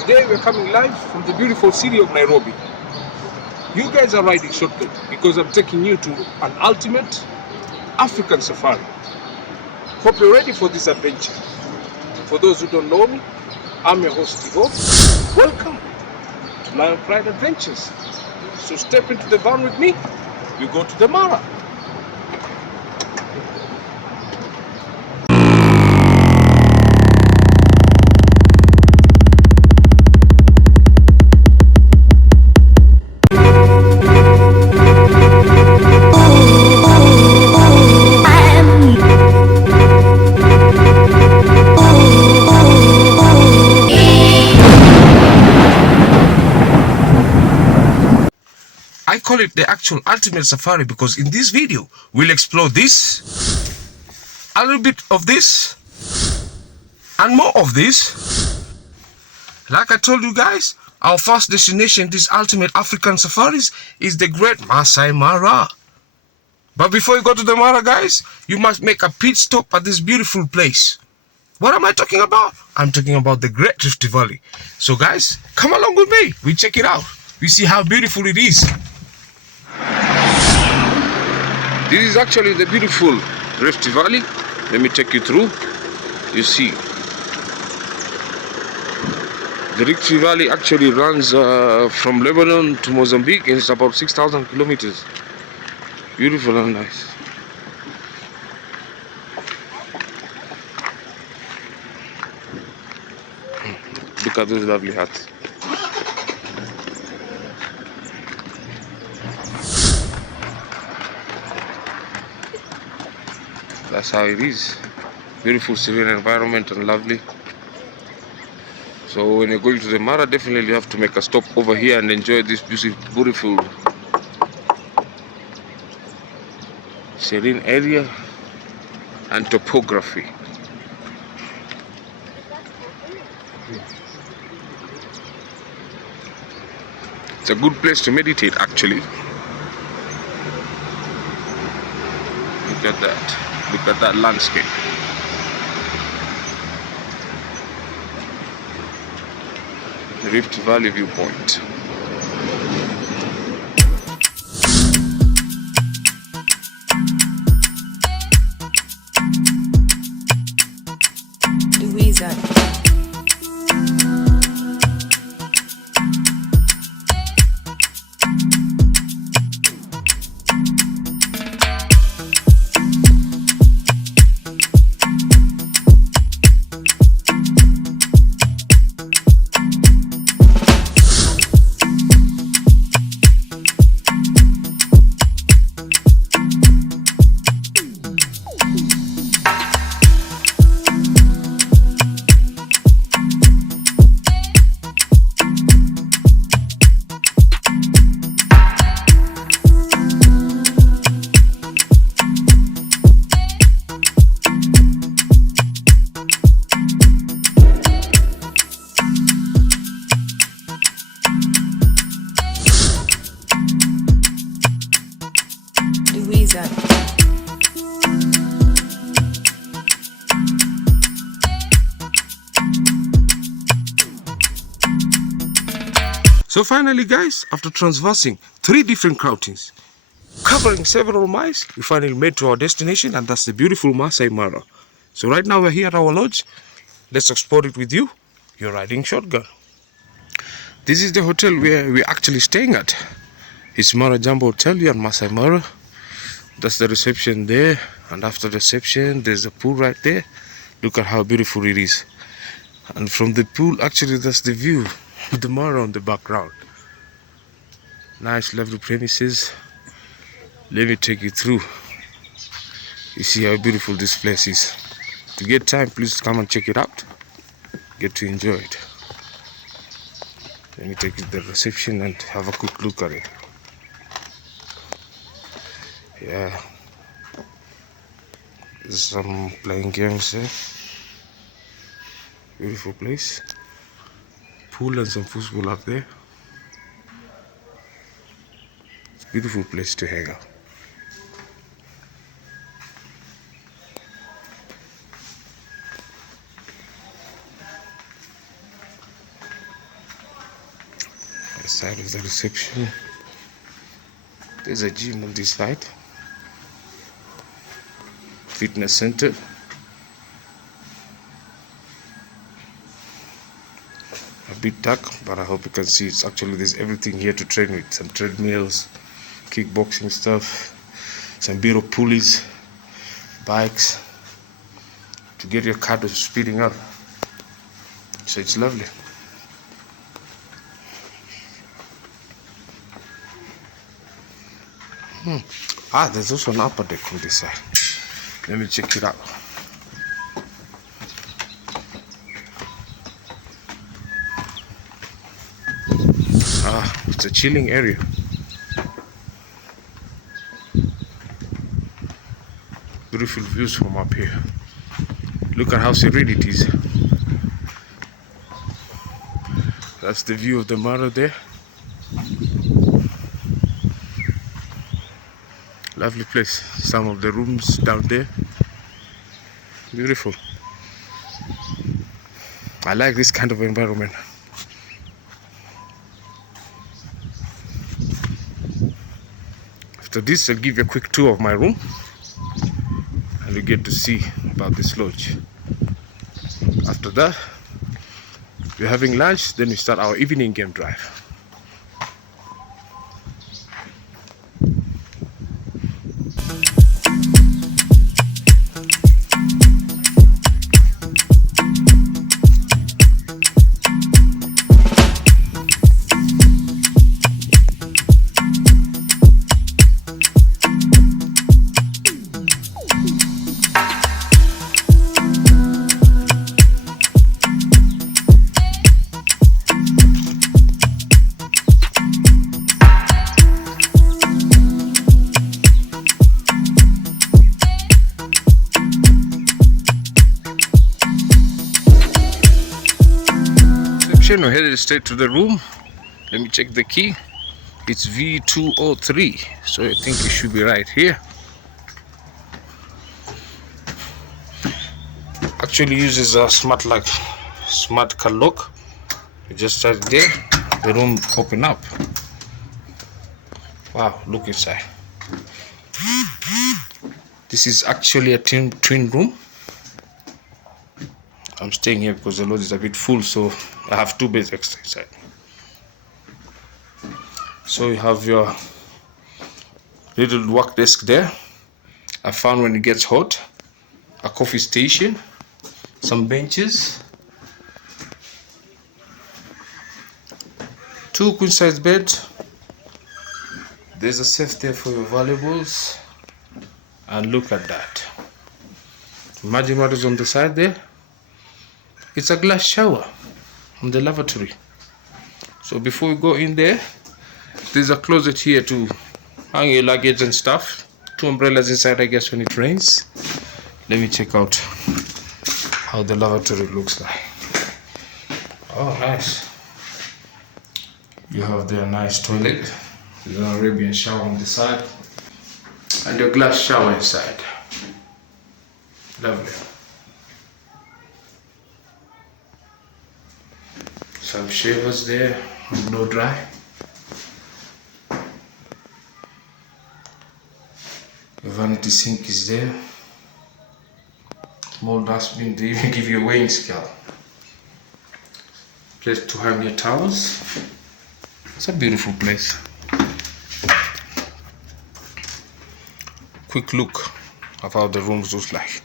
Today we're coming live from the beautiful city of Nairobi. You guys are riding shortcut because I'm taking you to an ultimate African safari. Hope you're ready for this adventure. For those who don't know me, I'm your host TEEVOH. Welcome to Lion Pride Adventures. So step into the van with me, we go to the Mara. I call it the actual ultimate safari because in this video, we'll explore this, a little bit of this, and more of this. Like I told you guys, our first destination, this ultimate African safaris, is the great Maasai Mara. But before you go to the Mara, guys, you must make a pit stop at this beautiful place. What am I talking about? I'm talking about the Great Rift Valley. So guys, come along with me. We check it out. We see how beautiful it is. This is actually the beautiful Rift Valley. Let me take you through. You see, the Rift Valley actually runs from Lebanon to Mozambique, and it's about 6,000 kilometers. Beautiful and nice. Look at those lovely hats. That's how it is. Beautiful serene environment and lovely. So when you're going to the Mara, definitely you have to make a stop over here and enjoy this beautiful serene area and topography. It's a good place to meditate actually. Look at that. Look at that landscape. The Rift Valley viewpoint. So finally guys, after traversing 3 different croutings, covering several miles, we finally made to our destination, and that's the beautiful Maasai Mara. So right now we're here at our lodge. Let's explore it with you. You're riding shotgun. This is the hotel where we're actually staying at. It's Mara Jumbo Hotel here at Maasai Mara. That's the reception there, and after the reception there's a pool right there. Look at how beautiful it is. And from the pool, actually that's the view. The Mara on the background. Nice, lovely premises. Let me take you through. You see how beautiful this place is. To get time, please come and check it out. Get to enjoy it. Let me take you to the reception and have a quick look at it. Yeah. There's some playing games there. Beautiful place. Pool and some football up there. It's a beautiful place to hang out. This side is the reception. There's a gym on this side. Fitness center. A bit dark, but I hope you can see it's actually there's everything here to train with. Some treadmills, kickboxing stuff, some bit of pulleys, bikes to get your cardio speeding up. So it's lovely. There's also an upper deck on this side. Let me check it out. It's a chilling area. Beautiful views from up here. Look at how serene it is. That's the view of the Mara there. Lovely place. Some of the rooms down there. Beautiful. I like this kind of environment. After this, I'll give you a quick tour of my room and you get to see about this lodge. After that, we're having lunch, then we start our evening game drive. We're headed straight to the room. Let me check the key. It's V203, so I think it should be right here. Actually uses a smart car lock. You just start there, the room open up. Wow, look inside. This is actually a twin room. I'm staying here because the lodge is a bit full, so I have 2 beds extra inside. So you have your little work desk there. I found when it gets hot, a coffee station, some benches, 2 queen size beds. There's a safe there for your valuables, and look at that. Imagine what is on the side there. It's a glass shower on the lavatory. So before we go in there, there's a closet here to hang your luggage and stuff. 2 umbrellas inside, I guess, when it rains. Let me check out how the lavatory looks like. Oh, nice. You have there a nice toilet. There's an Arabian shower on the side and your glass shower inside. Lovely. Some shavers there, blow dry. Your vanity sink is there. Small dustbin, they even give you a weighing scale. Place to hang your towels. It's a beautiful place. Quick look of how the rooms look like.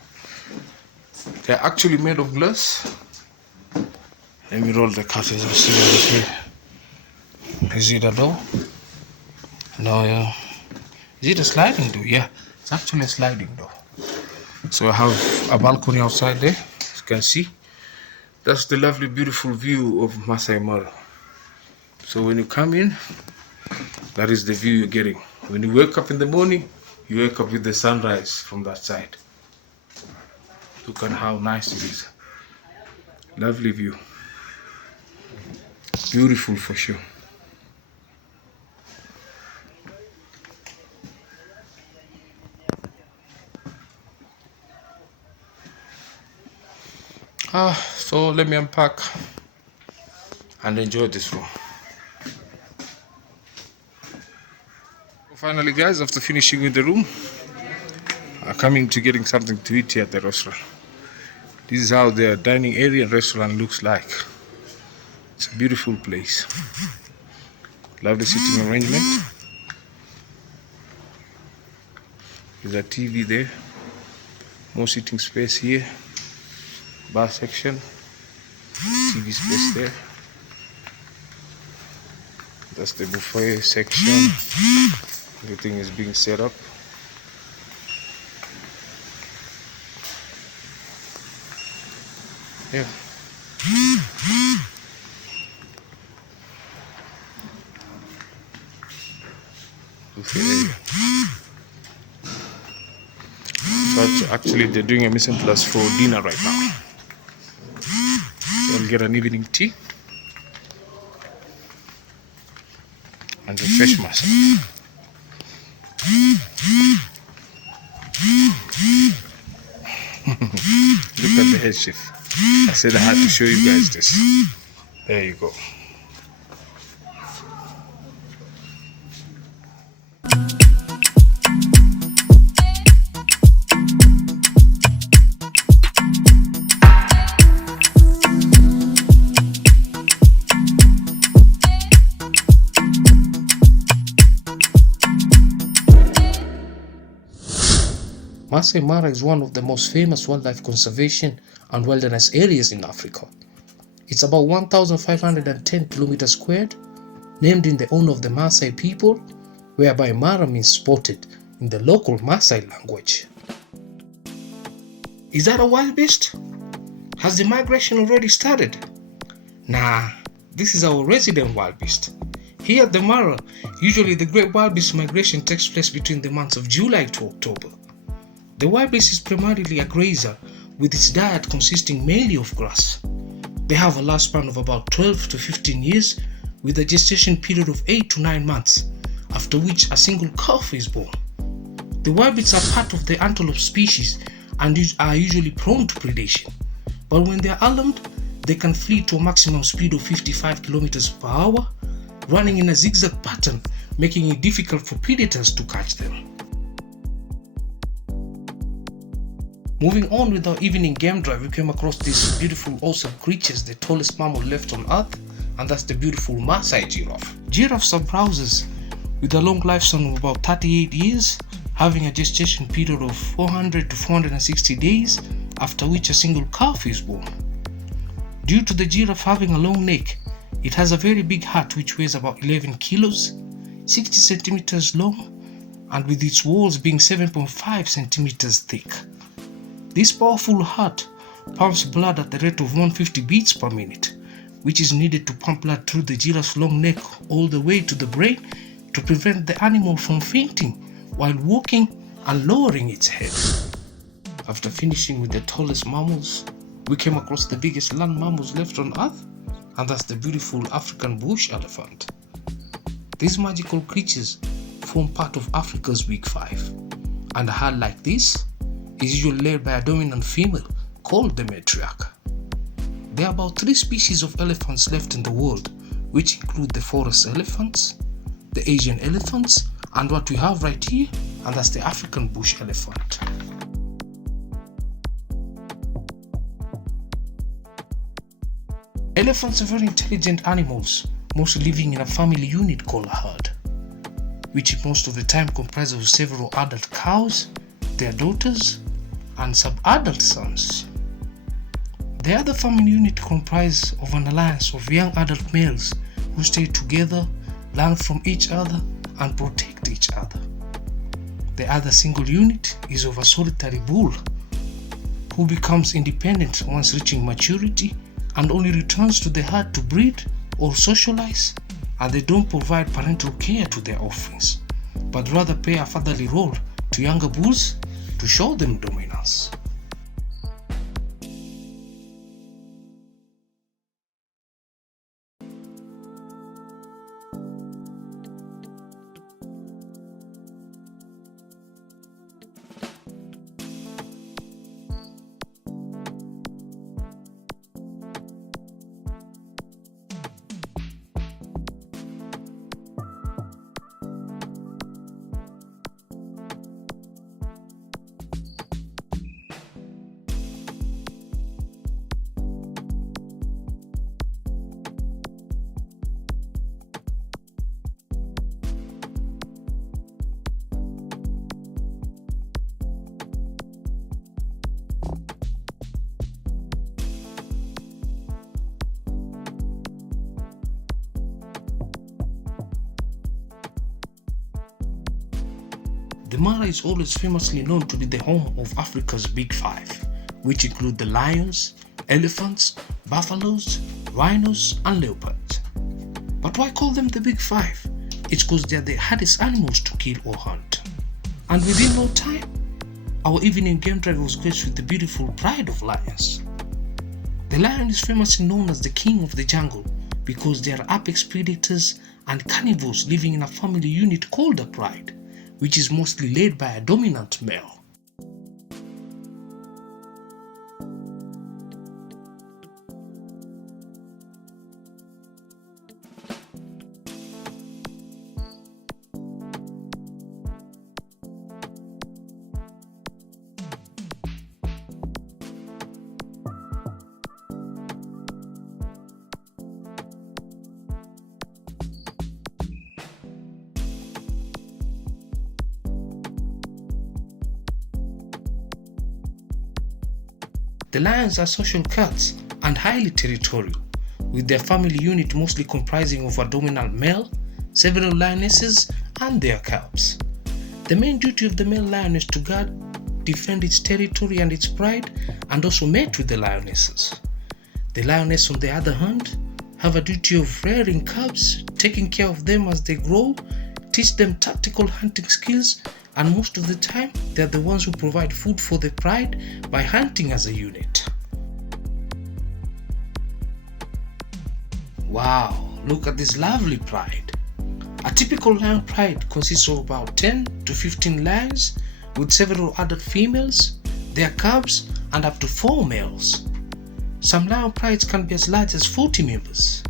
They're actually made of glass. Let me roll the curtains and see what is here. Is it a door? No, yeah. Is it a sliding door? Yeah, it's actually a sliding door. So I have a balcony outside there, as you can see. That's the lovely, beautiful view of Maasai Mara. So when you come in, that is the view you're getting. When you wake up in the morning, you wake up with the sunrise from that side. Look at how nice it is. Lovely view. Beautiful for sure. So let me unpack and enjoy this room. Finally guys, after finishing with the room, I'm coming to getting something to eat here at the restaurant. This is how the dining area and restaurant looks like. It's a beautiful place. Lovely sitting arrangement. There's a TV there. More sitting space here. Bar section. TV space there. That's the buffet section. Everything is being set up. Yeah. Buffet area. So actually they're doing a mise en place for dinner right now. So I'll get an evening tea and a fresh masa. Look at the head chef. I said I had to show you guys this. There you go. Maasai Mara is one of the most famous wildlife conservation and wilderness areas in Africa. It's about 1,510 kilometers squared, named in the honor of the Maasai people, whereby Mara means spotted in the local Maasai language. Is that a wild beast? Has the migration already started? Nah, this is our resident wild beast. Here at the Mara, usually the great wild beast migration takes place between the months of July to October. The wild beast is primarily a grazer, with its diet consisting mainly of grass. They have a lifespan of about 12 to 15 years, with a gestation period of 8 to 9 months, after which a single calf is born. The wild beasts are part of the antelope species and are usually prone to predation, but when they are alarmed, they can flee to a maximum speed of 55 kilometers per hour, running in a zigzag pattern, making it difficult for predators to catch them. Moving on with our evening game drive, we came across these beautiful awesome creatures, the tallest mammal left on earth, and that's the beautiful Maasai giraffe. Giraffes are browsers with a long lifespan of about 38 years, having a gestation period of 400 to 460 days, after which a single calf is born. Due to the giraffe having a long neck, it has a very big heart which weighs about 11 kilos, 60 centimeters long, and with its walls being 7.5 centimeters thick. This powerful heart pumps blood at the rate of 150 beats per minute, which is needed to pump blood through the giraffe's long neck all the way to the brain to prevent the animal from fainting while walking and lowering its head. After finishing with the tallest mammals, we came across the biggest land mammals left on earth, and that's the beautiful African bush elephant. These magical creatures form part of Africa's Week 5, and a herd like this is usually led by a dominant female called the matriarch. There are about 3 species of elephants left in the world, which include the forest elephants, the Asian elephants, and what we have right here, and that's the African bush elephant. Elephants are very intelligent animals, mostly living in a family unit called a herd, which most of the time comprises of several adult cows, their daughters, and sub-adult sons. The other family unit comprises of an alliance of young adult males who stay together, learn from each other, and protect each other. The other single unit is of a solitary bull who becomes independent once reaching maturity and only returns to the herd to breed or socialize, and they don't provide parental care to their offerings, but rather play a fatherly role to younger bulls to show them dominance. The Mara is always famously known to be the home of Africa's Big Five, which include the lions, elephants, buffaloes, rhinos, and leopards. But why call them the Big Five? It's because they are the hardest animals to kill or hunt. And within no time, our evening game drive was graced with the beautiful pride of lions. The lion is famously known as the king of the jungle because they are apex predators and carnivores living in a family unit called a pride, which is mostly led by a dominant male. The lions are social cats and highly territorial, with their family unit mostly comprising of a dominant male, several lionesses, and their cubs. The main duty of the male lion is to guard, defend its territory and its pride, and also mate with the lionesses. The lioness, on the other hand, have a duty of rearing cubs, taking care of them as they grow, teach them tactical hunting skills, and most of the time they are the ones who provide food for the pride by hunting as a unit. Wow, look at this lovely pride. A typical lion pride consists of about 10 to 15 lions with several adult females, their cubs, and up to 4 males. Some lion prides can be as large as 40 members.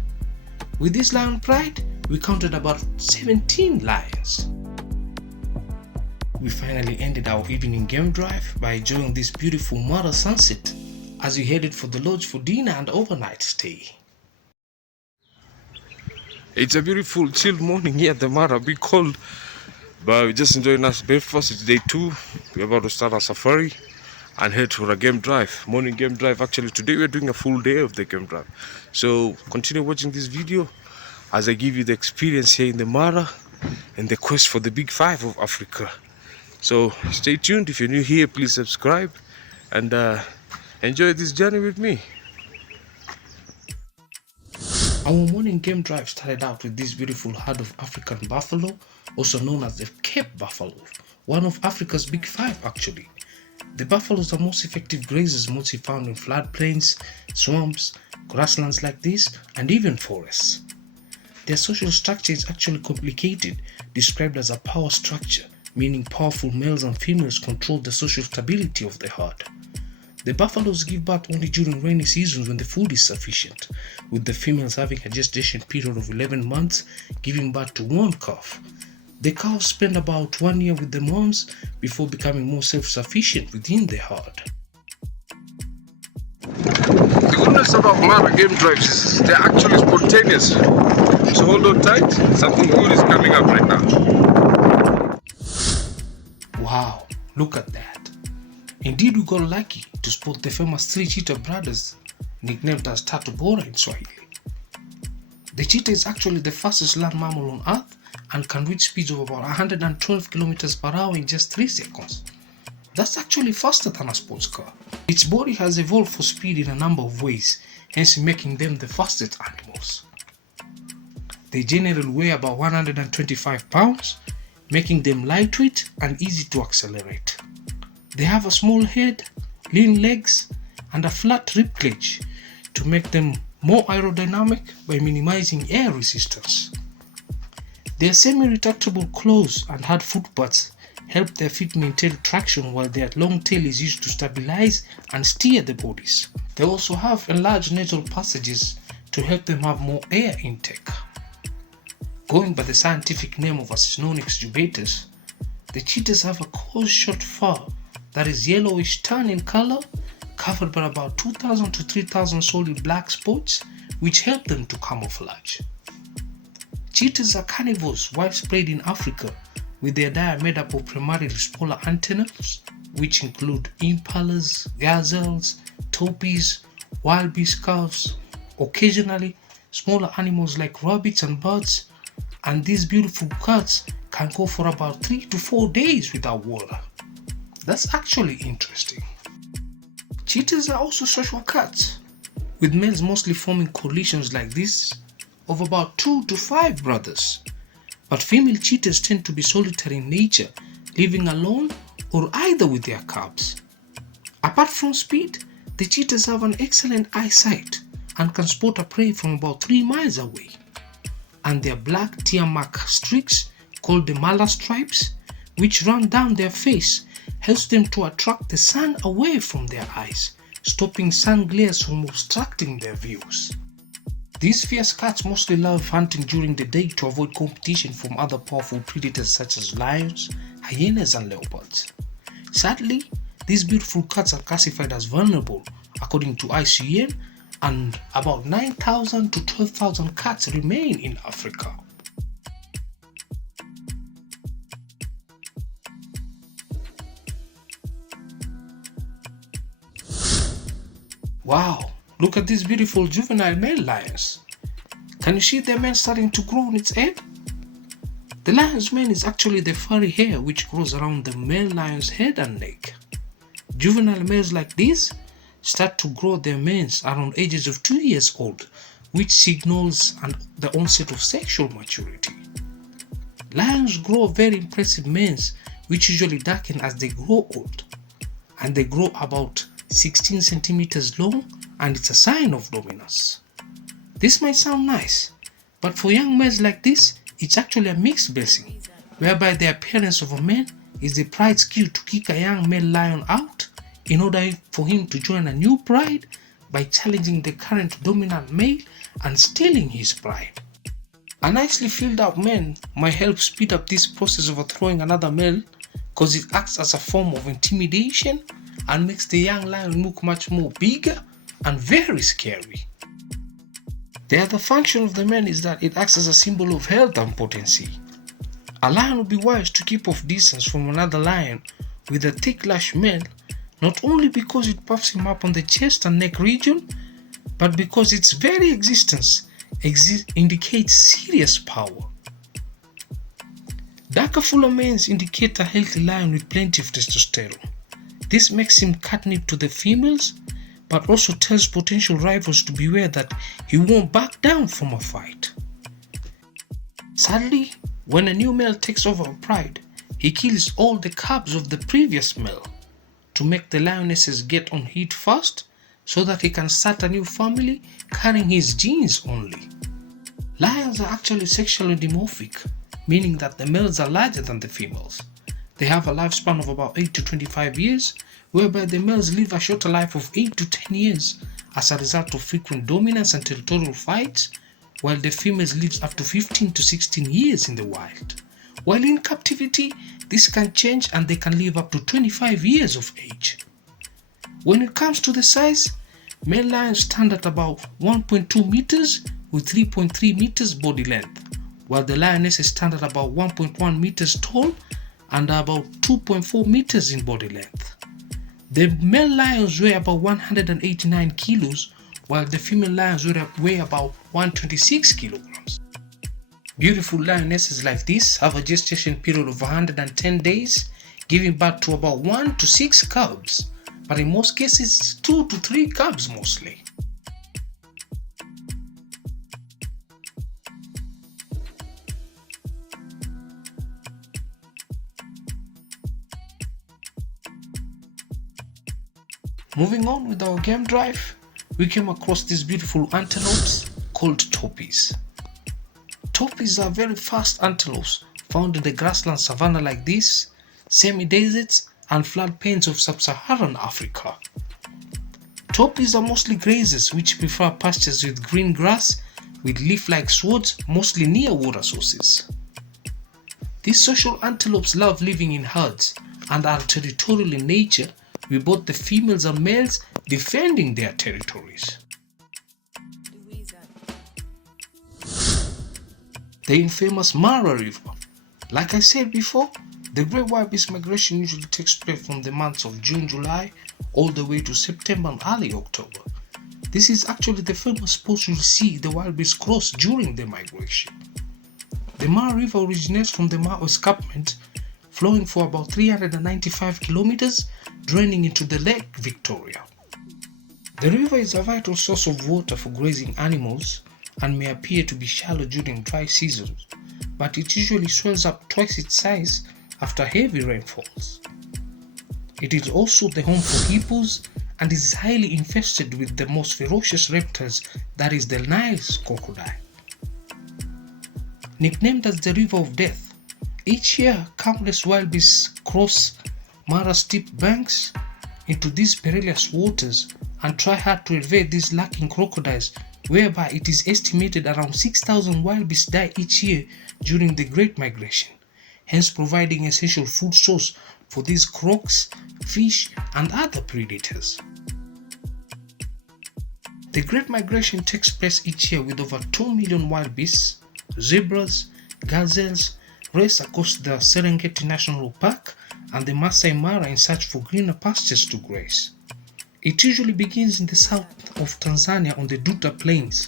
With this lion pride, we counted about 17 lions. We finally ended our evening game drive by enjoying this beautiful Mara sunset as we headed for the lodge for dinner and overnight stay. It's a beautiful chilled morning here at the Mara, a bit cold, but we're just enjoying our breakfast. It's day 2. We're about to start our safari and head for a game drive, morning game drive. Actually today we're doing a full day of the game drive, so continue watching this video as I give you the experience here in the Mara and the quest for the Big Five of Africa. So stay tuned. If you're new here, please subscribe and enjoy this journey with me. Our morning game drive started out with this beautiful herd of African buffalo, also known as the Cape buffalo, one of Africa's Big Five actually. The buffaloes are most effective grazers, mostly found in floodplains, swamps, grasslands like this, and even forests. Their social structure is actually complicated, described as a power structure, meaning powerful males and females control the social stability of the herd. The buffaloes give birth only during rainy seasons when the food is sufficient, with the females having a gestation period of 11 months, giving birth to 1 calf. The calves spend about 1 year with the moms before becoming more self-sufficient within the herd. The goodness about Mara game drives is they're actually spontaneous. So hold on tight, something good is coming up right now. Wow, look at that. Indeed, we got lucky to spot the famous 3 cheetah brothers, nicknamed as Tatu Bora in Swahili. The cheetah is actually the fastest land mammal on Earth and can reach speeds of about 112 km per hour in just 3 seconds. That's actually faster than a sports car. Its body has evolved for speed in a number of ways, hence making them the fastest animals. They generally weigh about 125 pounds, making them lightweight and easy to accelerate. They have a small head, lean legs, and a flat ribcage to make them more aerodynamic by minimizing air resistance. Their semi-retractable claws and hard footpads help their feet maintain traction while their long tail is used to stabilize and steer the bodies. They also have enlarged nasal passages to help them have more air intake. Going by the scientific name of Acinonyx jubatus, the cheetahs have a coarse short fur that is yellowish tan in color, covered by about 2,000 to 3,000 solid black spots, which help them to camouflage. Cheetahs are carnivores widespread in Africa, with their diet made up of primarily smaller antelopes, which include impalas, gazelles, topis, wildebeest calves, occasionally smaller animals like rabbits and birds, and these beautiful cats can go for about 3 to 4 days without water. That's actually interesting. Cheetahs are also social cats, with males mostly forming coalitions like this of about 2 to 5 brothers. But female cheetahs tend to be solitary in nature, living alone or either with their cubs. Apart from speed, the cheetahs have an excellent eyesight and can spot a prey from about 3 miles away. And their black tear mark streaks, called the malar stripes, which run down their face, helps them to attract the sun away from their eyes, stopping sun glares from obstructing their views. These fierce cats mostly love hunting during the day to avoid competition from other powerful predators such as lions, hyenas and leopards. Sadly, these beautiful cats are classified as vulnerable according to ICN, and about 9,000 to 12,000 cats remain in Africa. Wow, look at these beautiful juvenile male lions. Can you see their mane starting to grow on its head? The lion's mane is actually the furry hair which grows around the male lion's head and neck. Juvenile males like this start to grow their manes around ages of 2 years old, which signals the onset of sexual maturity. Lions grow very impressive manes which usually darken as they grow old, and they grow about 16 centimeters long, and it's a sign of dominance. This might sound nice, but for young males like this, it's actually a mixed blessing, whereby the appearance of a man is the pride's cue to kick a young male lion out in order for him to join a new pride by challenging the current dominant male and stealing his pride. A nicely filled out man might help speed up this process of throwing another male, because it acts as a form of intimidation and makes the young lion look much more bigger and very scary. The other function of the man is that it acts as a symbol of health and potency. A lion would be wise to keep off distance from another lion with a thick lash male, not only because it puffs him up on the chest and neck region, but because its very existence indicates serious power. Darker fuller manes indicate a healthy lion with plenty of testosterone. This makes him catnip to the females, but also tells potential rivals to beware that he won't back down from a fight. Sadly, when a new male takes over a pride, he kills all the cubs of the previous male to make the lionesses get on heat fast, so that he can start a new family carrying his genes only. Lions are actually sexually dimorphic, meaning that the males are larger than the females. They have a lifespan of about 8 to 25 years, whereby the males live a shorter life of 8 to 10 years as a result of frequent dominance and territorial fights, while the females live up to 15 to 16 years in the wild. While in captivity, this can change and they can live up to 25 years of age. When it comes to the size, male lions stand at about 1.2 meters with 3.3 meters body length, while the lionesses stand at about 1.1 meters tall and about 2.4 meters in body length. The male lions weigh about 189 kilos, while the female lions weigh about 126 kilograms. Beautiful lionesses like this have a gestation period of 110 days, giving birth to about 1 to 6 cubs, but in most cases 2 to 3 cubs mostly. Moving on with our game drive, we came across these beautiful antelopes called toppies. Toppies are very fast antelopes found in the grassland savanna like this, semi-deserts and floodplains of sub-Saharan Africa. Toppies are mostly grazers which prefer pastures with green grass with leaf-like swords, mostly near water sources. These social antelopes love living in herds and are territorial in nature, with both the females and males defending their territories. The infamous Mara River. Like I said before, the Great Wildebeest migration usually takes place from the months of June, July, all the way to September and early October. This is actually the famous spot you'll see the wildebeest cross during the migration. The Mara River originates from the Mara Escarpment, flowing for about 395 kilometers, draining into the Lake Victoria. The river is a vital source of water for grazing animals and may appear to be shallow during dry seasons, but it usually swells up twice its size after heavy rainfalls. It is also the home for hippos and is highly infested with the most ferocious reptiles, that is the Nile crocodile. Nicknamed as the River of Death, each year countless wildebeests cross Mara's steep banks into these perilous waters and try hard to evade these lurking crocodiles, whereby it is estimated around 6,000 wildebeests die each year during the Great Migration, hence providing essential food source for these crocs, fish and other predators. The Great Migration takes place each year with over 2 million wildebeests, zebras, gazelles race across the Serengeti National Park and the Maasai Mara in search for greener pastures to graze. It usually begins in the south of Tanzania on the Duta Plains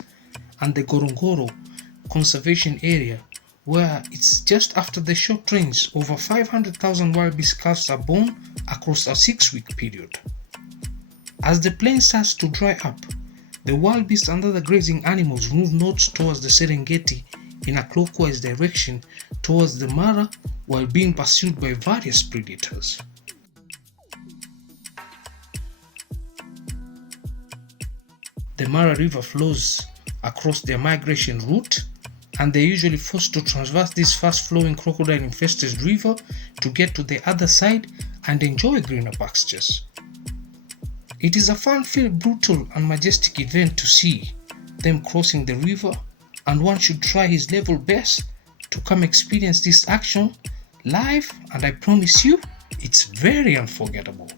and the Ngorongoro Conservation Area, where it's just after the short rains over 500,000 wildebeest calves are born across a 6-week period. As the plain starts to dry up, the wildebeest and other grazing animals move north towards the Serengeti in a clockwise direction towards the Mara while being pursued by various predators. The Mara River flows across their migration route, and they are usually forced to traverse this fast-flowing crocodile-infested river to get to the other side and enjoy greener pastures. It is a fun-filled, brutal and majestic event to see them crossing the river, and one should try his level best to come experience this action live, and I promise you, it's very unforgettable.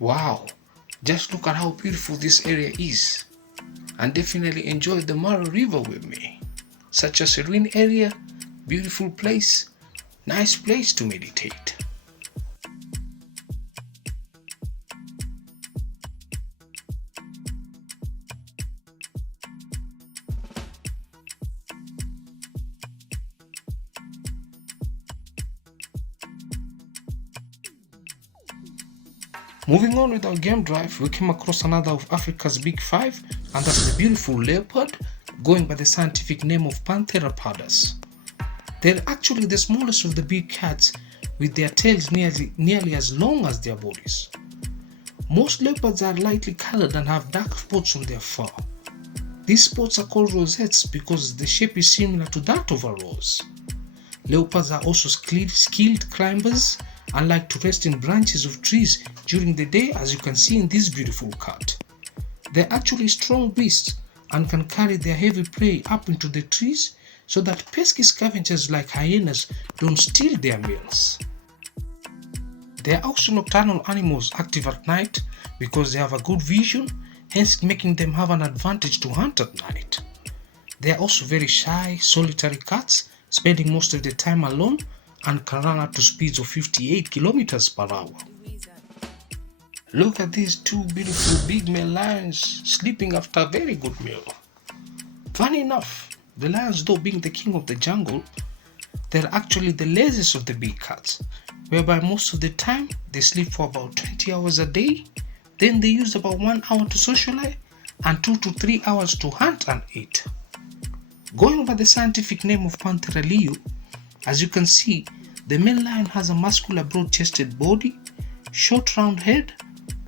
Wow, just look at how beautiful this area is, and definitely enjoy the Mara River with me. Such a serene area, beautiful place, nice place to meditate. Moving on with our game drive, we came across another of Africa's big five, and that's the beautiful leopard, going by the scientific name of Panthera pardus. They're actually the smallest of the big cats, with their tails nearly as long as their bodies. Most leopards are lightly colored and have dark spots on their fur. These spots are called rosettes because the shape is similar to that of a rose. Leopards are also skilled climbers and like to rest in branches of trees during the day, as you can see in this beautiful cat. They're actually strong beasts and can carry their heavy prey up into the trees so that pesky scavengers like hyenas don't steal their meals. They are also nocturnal animals, active at night because they have a good vision, hence making them have an advantage to hunt at night. They are also very shy, solitary cats, spending most of their time alone, and can run up to speeds of 58 kilometers per hour. Look at these two beautiful big male lions sleeping after a very good meal. Funny enough, the lions, though being the king of the jungle, they're actually the laziest of the big cats, whereby most of the time they sleep for about 20 hours a day, then they use about 1 hour to socialize and 2 to 3 hours to hunt and eat. Going by the scientific name of Panthera leo, as you can see, the male lion has a muscular broad-chested body, short round head,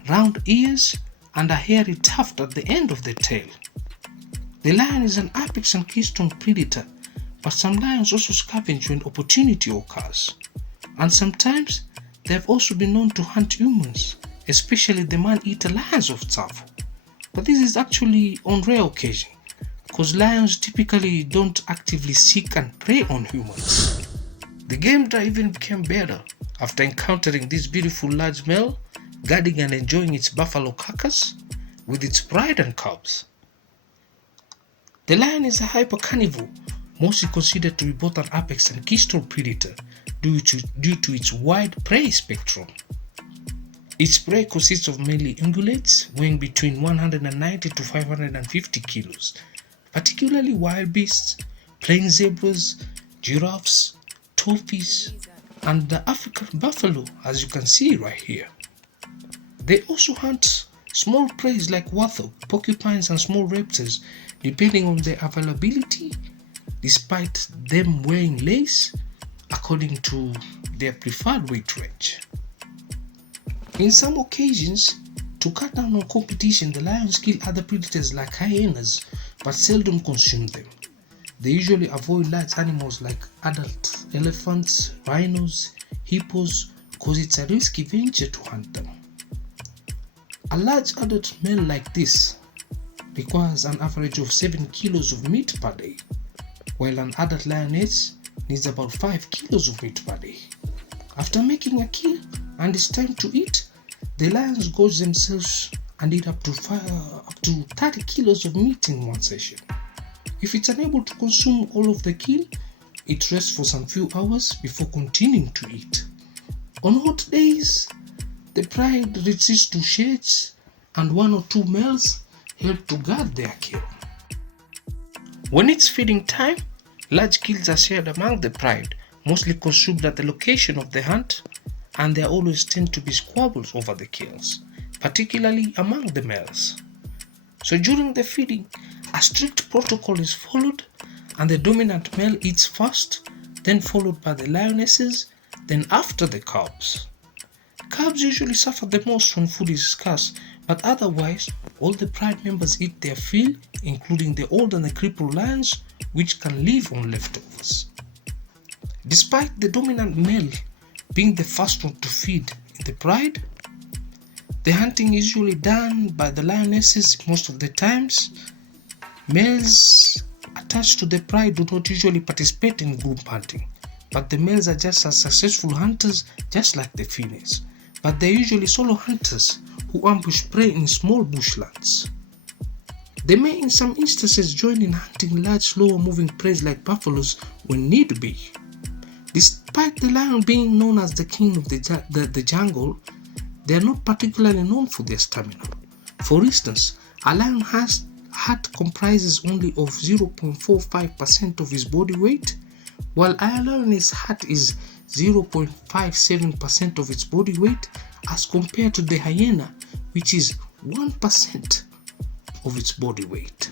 round ears, and a hairy tuft at the end of the tail. The lion is an apex and keystone predator, but some lions also scavenge when opportunity occurs. And sometimes they have also been known to hunt humans, especially the man-eater lions of Tsavo. But this is actually on rare occasion, because lions typically don't actively seek and prey on humans. The game drive even became better after encountering this beautiful large male guarding and enjoying its buffalo carcass with its pride and cubs. The lion is a hyper-carnivore, mostly considered to be both an apex and keystone predator due to its wide prey spectrum. Its prey consists of mainly ungulates weighing between 190 to 550 kilos, particularly wild beasts, plain zebras, giraffes, tophies, and the African buffalo, as you can see right here. They also hunt small prey like warthog, porcupines, and small reptiles, depending on their availability, despite them weighing less according to their preferred weight range. In some occasions, to cut down on competition, the lions kill other predators like hyenas, but seldom consume them. They usually avoid large animals like adult elephants, rhinos, hippos, because it's a risky venture to hunt them. A large adult male like this requires an average of 7 kilos of meat per day, while an adult lioness needs about 5 kilos of meat per day. After making a kill and it's time to eat, the lions gorge themselves and eat up to 30 kilos of meat in one session. If it's unable to consume all of the kill, it rests for some few hours before continuing to eat. On hot days, the pride retreats to shades and 1 or 2 males help to guard their kill. When it's feeding time, large kills are shared among the pride, mostly consumed at the location of the hunt, and there always tend to be squabbles over the kills, particularly among the males. So during the feeding, a strict protocol is followed, and the dominant male eats first, then followed by the lionesses, then after the cubs. Cubs usually suffer the most when food is scarce, but otherwise, all the pride members eat their fill, including the old and the crippled lions, which can live on leftovers. Despite the dominant male being the first one to feed in the pride, the hunting is usually done by the lionesses most of the times. Males attached to the pride do not usually participate in group hunting, but the males are just as successful hunters just like the females, but they're usually solo hunters who ambush prey in small bushlands. They may in some instances join in hunting large slower moving prey like buffaloes when need be. Despite the lion being known as the king of the jungle, they are not particularly known for their stamina. For instance, a lion heart comprises only of 0.45% of his body weight, while a lioness heart is 0.57% of its body weight as compared to the hyena, which is 1% of its body weight.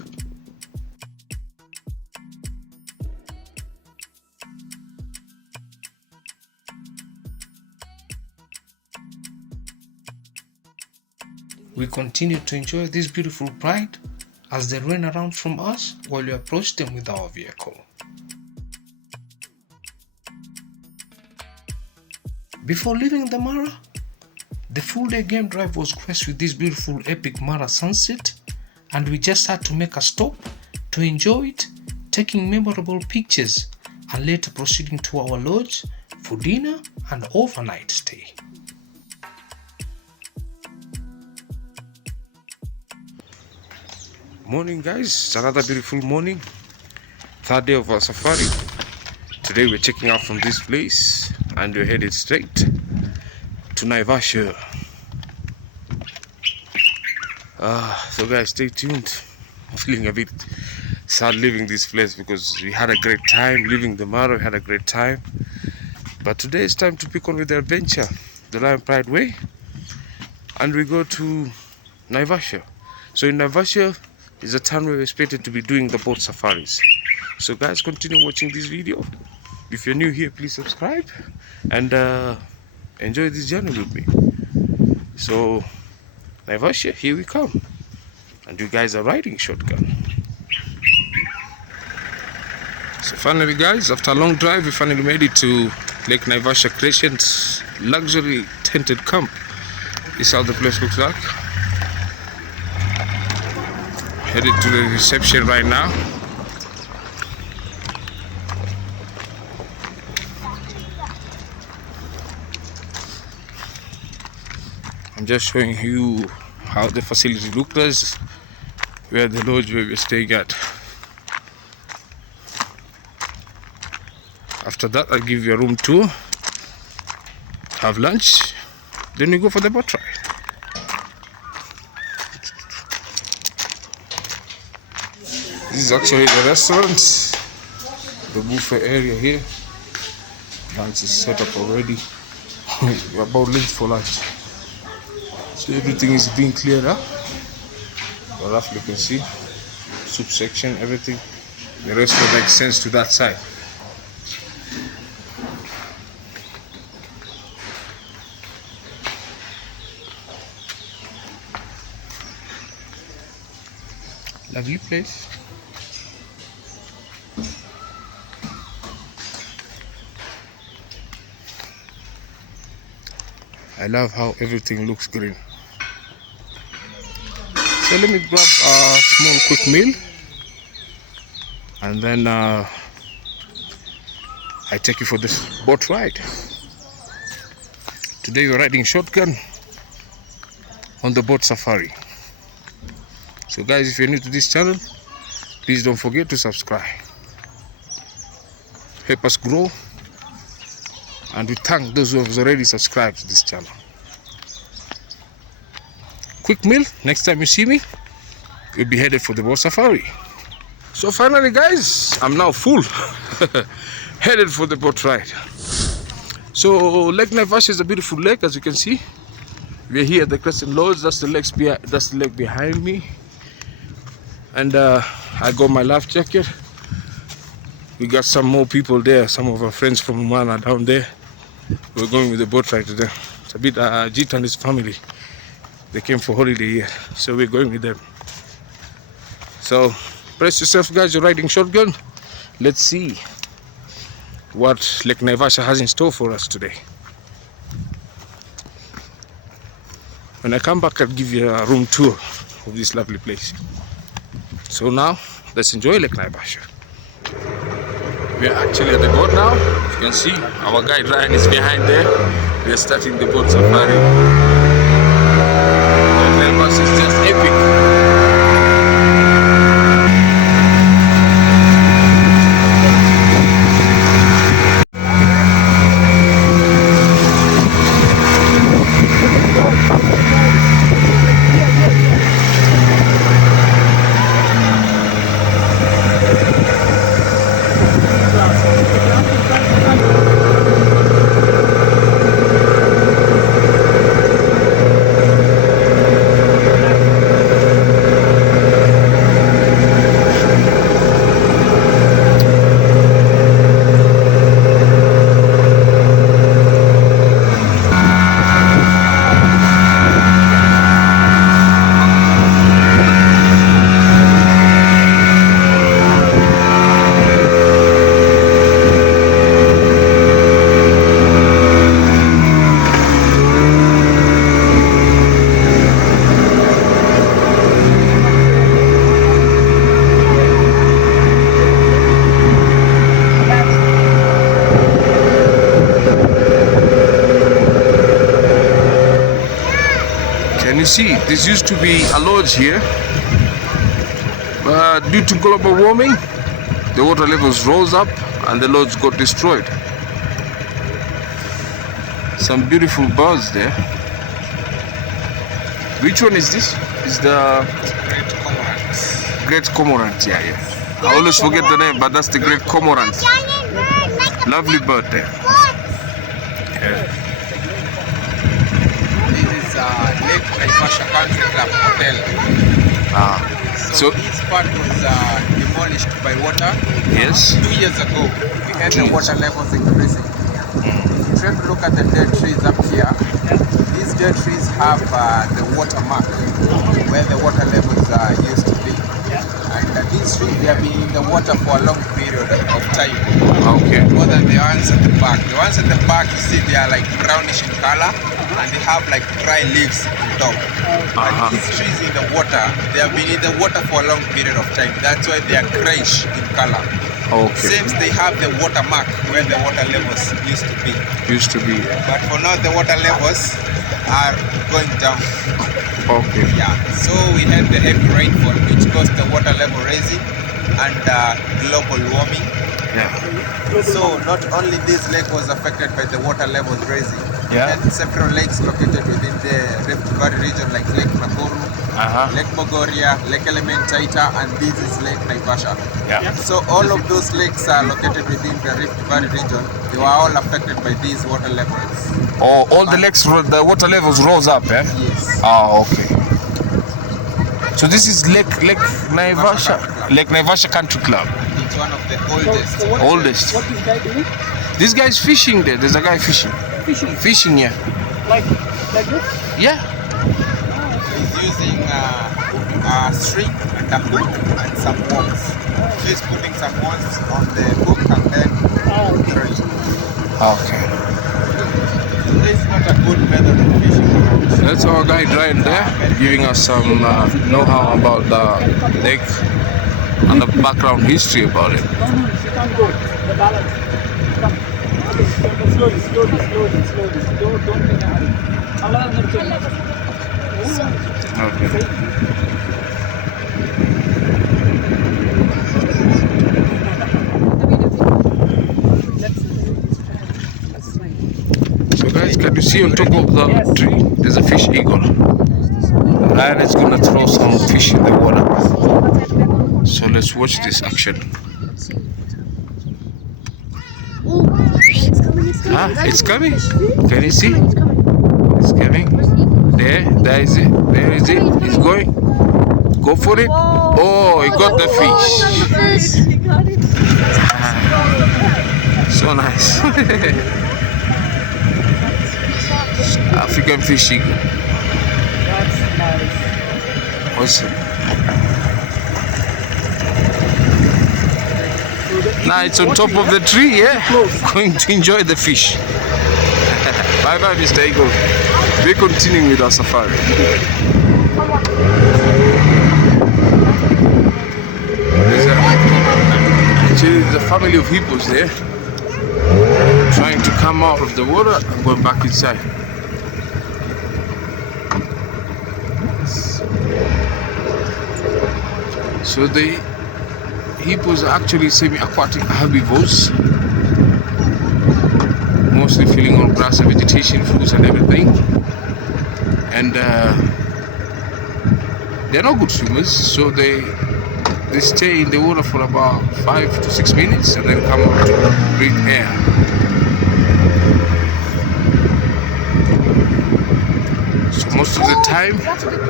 We continue to enjoy this beautiful pride as they run around from us while we approach them with our vehicle. Before leaving the Mara, the full day game drive was graced with this beautiful epic Mara sunset, and we just had to make a stop to enjoy it, taking memorable pictures and later proceeding to our lodge for dinner and overnight stay. Morning guys, it's another beautiful morning, third day of our safari. Today we're checking out from this place and we're headed straight to Naivasha. So guys, stay tuned. I'm feeling a bit sad leaving this place because we had a great time leaving the Mara, we had a great time. But today it's time to pick on with the adventure, the Lion Pride Way, and we go to Naivasha. So in Naivasha is a town where we're expected to be doing the boat safaris. So guys, continue watching this video. If you're new here, please subscribe and enjoy this journey with me. So Naivasha, here we come, and you guys are riding shotgun. So finally guys, after a long drive, we finally made it to Lake Naivasha Crescent luxury tented camp. This is how the place looks like. Headed to the reception right now. I'm just showing you how the facility looks like, where the lodge where we're staying at. After that, I'll give you a room tour, have lunch, then we go for the boat ride. This is actually the restaurant, the buffet area here. Lunch is set up already. We're about late for lunch. So everything is being cleared up. So roughly you can see soup section, everything. The restaurant extends to that side. Lovely place. I love how everything looks green. So let me grab a small quick meal, and then I take you for this boat ride. Today we're riding shotgun on the boat safari. So guys, if you're new to this channel, please don't forget to subscribe. Help us grow, and we thank those who have already subscribed to this channel. Quick meal, next time you see me, we'll be headed for the boat safari. So finally guys, I'm now full. Headed for the boat ride. So Lake Naivasha is a beautiful lake, as you can see. We're here at the Crescent Lodge. That's the lake behind me. And I got my life jacket. We got some more people there, some of our friends from Umana down there. We're going with the boat ride today. It's a bit Jit and his family. They came for holiday here, so we're going with them. So brace yourself guys, you're riding shotgun. Let's see what Lake Naivasha has in store for us today. When I come back, I'll give you a room tour of this lovely place. So now, let's enjoy Lake Naivasha. We are actually at the boat now. You can see our guide Ryan is behind there. We are starting the boat safari. Lake Naivasha is just epic. You see, this used to be a lodge here, but due to global warming, the water levels rose up and the lodge got destroyed. Some beautiful birds there. Which one is this? Is the Great Cormorant. Great Cormorant, yeah. I always forget the name, but that's the Great Cormorant. Lovely bird there. Yeah. Lake Naivasha Country Club Hotel. So this part was demolished by water. Yes. 2 years ago, we had the water levels increasing. If you try to look at the dead trees up here, these dead trees have the water mark where the water levels used to be. And these trees, they have been in the water for a long period of time. Okay. More than the ones at the back. The ones at the back, you see, they are like brownish in color, and they have like dry leaves on top. And these trees in the water, they have been in the water for a long period of time. That's why they are grayish in color. Okay. Since they have the water mark where the water levels used to be. Used to be. But for now, the water levels are going down. Okay. Yeah. So we had the heavy rainfall, which caused the water level rising and global warming. Yeah. So not only this lake was affected by the water levels rising, Yeah. and several lakes located within the Rift Valley region like Lake Nakuru, Lake Bogoria, Lake Elementaita, and this is Lake Naivasha. Yeah. So all of those lakes are located within the Rift Valley region. They were all affected by these water levels. Oh, all the lakes, the water levels rose up, eh? Yes. Ah, okay. So this is Lake Naivasha, Lake Naivasha Country Club. It's one of the oldest. So Oldest. What is guy doing? This guy is fishing there. There's a guy fishing. Fishing. Fishing, yeah. Like this? Yeah. He's using a string and a hook and some worms. So he's putting some worms on the hook and then throw it. Okay. This is not a good method of fishing. That's our guy right there, giving us some know-how about the lake and the background history about it. No, she can't go. The balance. Come. Okay, slowly. Don't be in a hurry. Allah Okay. So guys, can you see on top of the tree, there's a fish eagle. And it's gonna throw some fish in the water. So let's watch this action. Ah, it's coming. Can you see? It's coming. There is it. There is it. It's going. Go for it. Oh, he got the fish. So nice. African fishing. That's nice. Awesome. Now it's on top of the tree, yeah? Going to enjoy the fish. Bye bye, Mr. Eagle. We're continuing with our safari. There's a family of hippos there, trying to come out of the water and going back inside. So the hippos are actually semi-aquatic herbivores, mostly feeding on grass and vegetation, fruits and everything. And they're not good swimmers, so they stay in the water for about 5 to 6 minutes and then come out to breathe air. So most of the time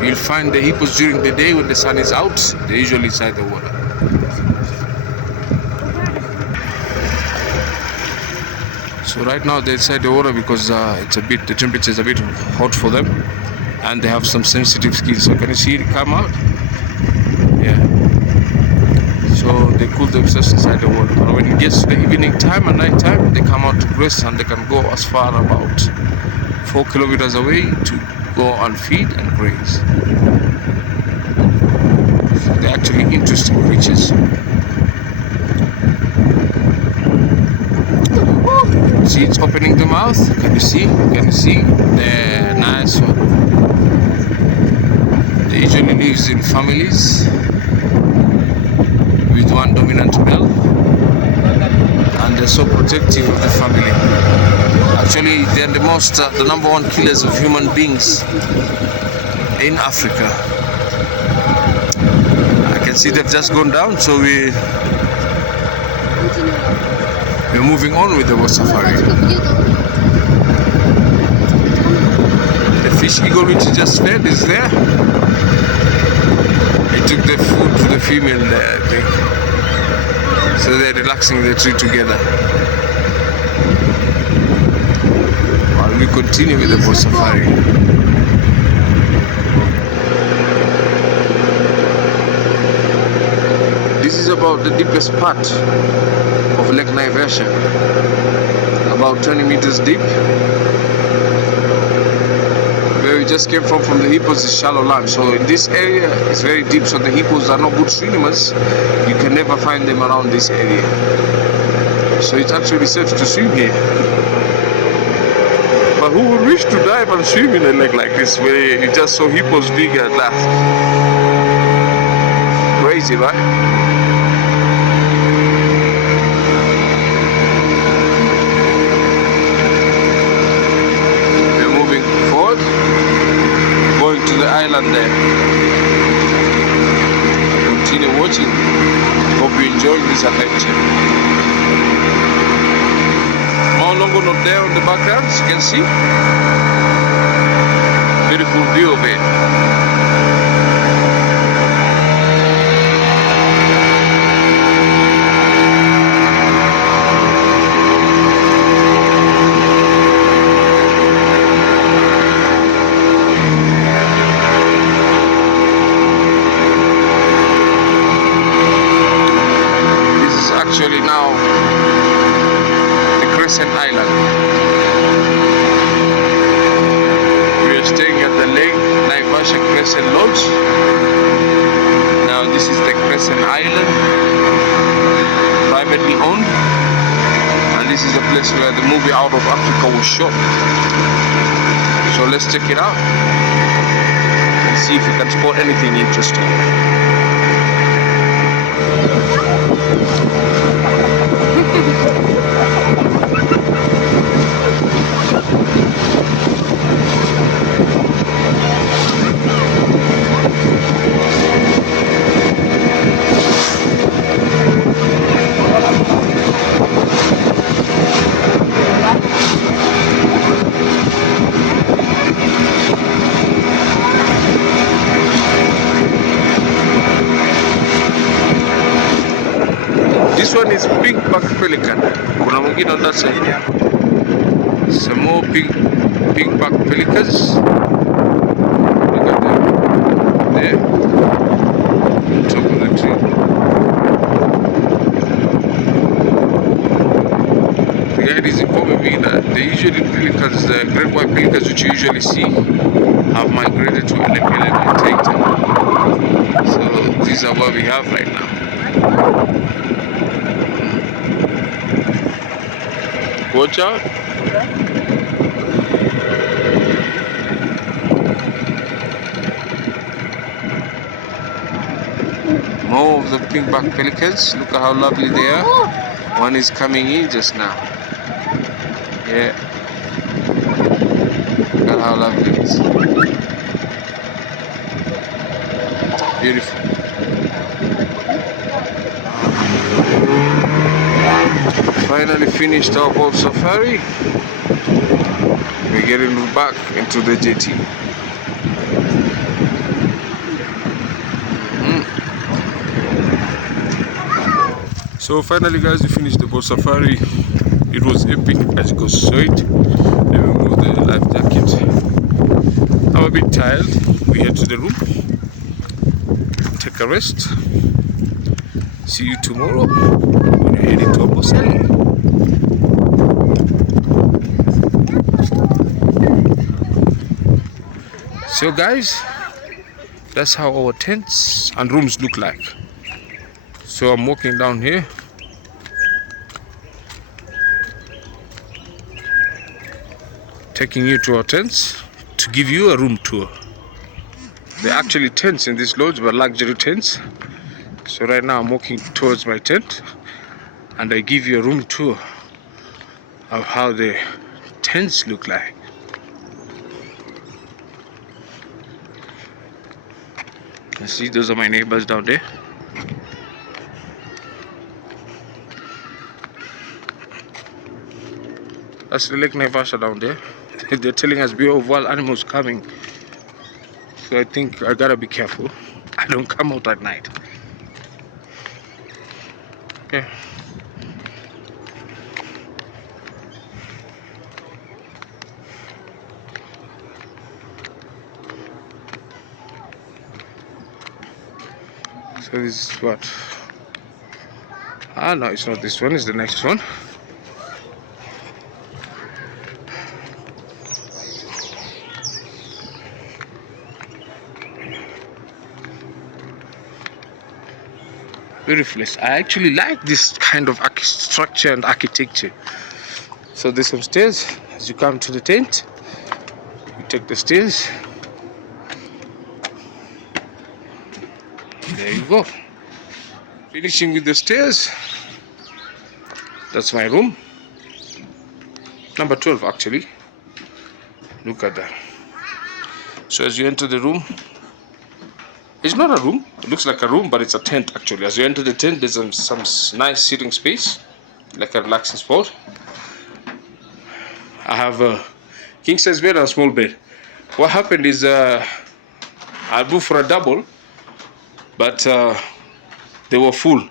you'll find the hippos during the day when the sun is out. They're usually inside the water. So right now they're inside the water because the temperature is a bit hot for them, and they have some sensitive skin. So can you see it come out? Yeah. So they cool themselves inside the water. But when it gets to the evening time and night time, they come out to graze, and they can go as far about 4 kilometers away to go and feed and graze. So they're actually interesting creatures. See, it's opening the mouth. Can you see? Can you see? The nice one. They usually live in families with one dominant male, and they're so protective of the family. Actually, they're the number one killers of human beings in Africa. I can see they've just gone down, so we're moving on with the boat safari. The fish eagle which you just fed is there. He took the food to the female there, I think. So they're relaxing the tree together. While we continue with the boat safari. This is about the deepest part of Lake Naivasha, about 20 meters deep, where we just came from the hippos is shallow land. So in this area it's very deep, so the hippos are not good swimmers. You can never find them around this area. So it's actually safe to swim here. But who would wish to dive and swim in a lake like this where you just saw hippos big at last? Crazy, right? To the island there. Continue watching. Hope you enjoyed this adventure. More longer not there on the background, as you can see. Beautiful view of it. Actually now the Crescent Island. We are staying at the lake Naivasha Crescent Lodge. Now this is the Crescent Island, privately owned, and this is the place where the movie Out of Africa was shot. So let's check it out and see if we can spot anything interesting. This one is pink-back pelican. Kuna mwingine on that side. Some more pink-back pelicans. Look at them. There. On top of the tree. The guide is informing me that the usually pelicans, the great white pelicans which you usually see, have migrated to Mpesa and Taita. So these are what we have right now. Watch out. More of the pink-back pelicans. Look at how lovely they are. One is coming in just now. Yeah. Look at how lovely it is. Beautiful. Finally finished our boat safari. We're getting back into the jetty. So finally guys, we finished the boat safari. It was epic as you guys saw it. Let me remove the life jacket. I'm a bit tired. We head to the room, take a rest. See you tomorrow when you're heading to Amboseli. So guys, that's how our tents and rooms look like. So I'm walking down here. Taking you to our tents to give you a room tour. They're actually tents in this lodge, but luxury tents. So right now I'm walking towards my tent and I give you a room tour of how the tents look like. You see, those are my neighbors down there. That's the Lake Naivasha down there. They're telling us beware of wild animals coming. So I think I gotta be careful. I don't come out at night. Okay. So this is what? Ah no, it's not this one, it's the next one. Beautiful place. I actually like this kind of structure and architecture. So there's some stairs. As you come to the tent, you take the stairs. There you go. Finishing with the stairs. That's my room. Number 12 actually. Look at that. So as you enter the room, it's not a room. It looks like a room, but it's a tent actually. As you enter the tent, there's some nice sitting space, like a relaxing spot. I have a king size bed and a small bed. What happened is I booked for a double, but they were full.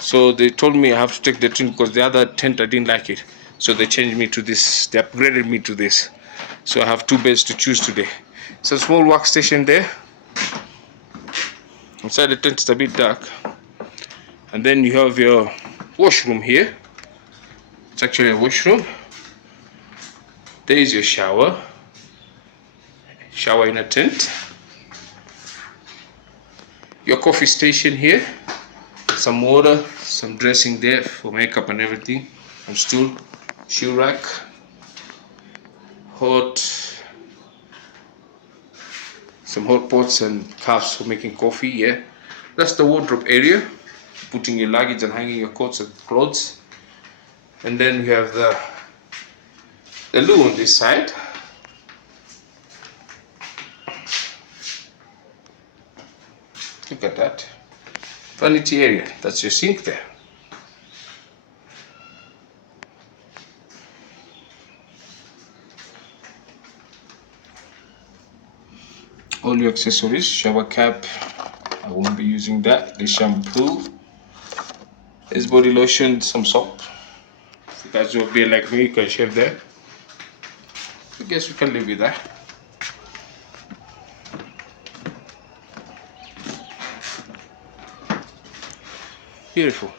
So they told me I have to take the tent because the other tent I didn't like it. So they changed me to this. They upgraded me to this. So I have 2 beds to choose today. It's a small workstation there. Inside the tent it's a bit dark. And then you have your washroom here. It's actually a washroom. There is your shower. Shower in a tent. Your coffee station here. Some water, some dressing there for makeup and everything. And stool, shoe rack. Some hot pots and cups for making coffee. Yeah, that's the wardrobe area, putting your luggage and hanging your coats and clothes. And then we have the loo on this side. Look at that vanity area. That's your sink there. All your accessories, shower cap, I won't be using that. The shampoo, this body lotion, some soap. If you guys will be like me, you can shave there. I guess we can live with that. Beautiful.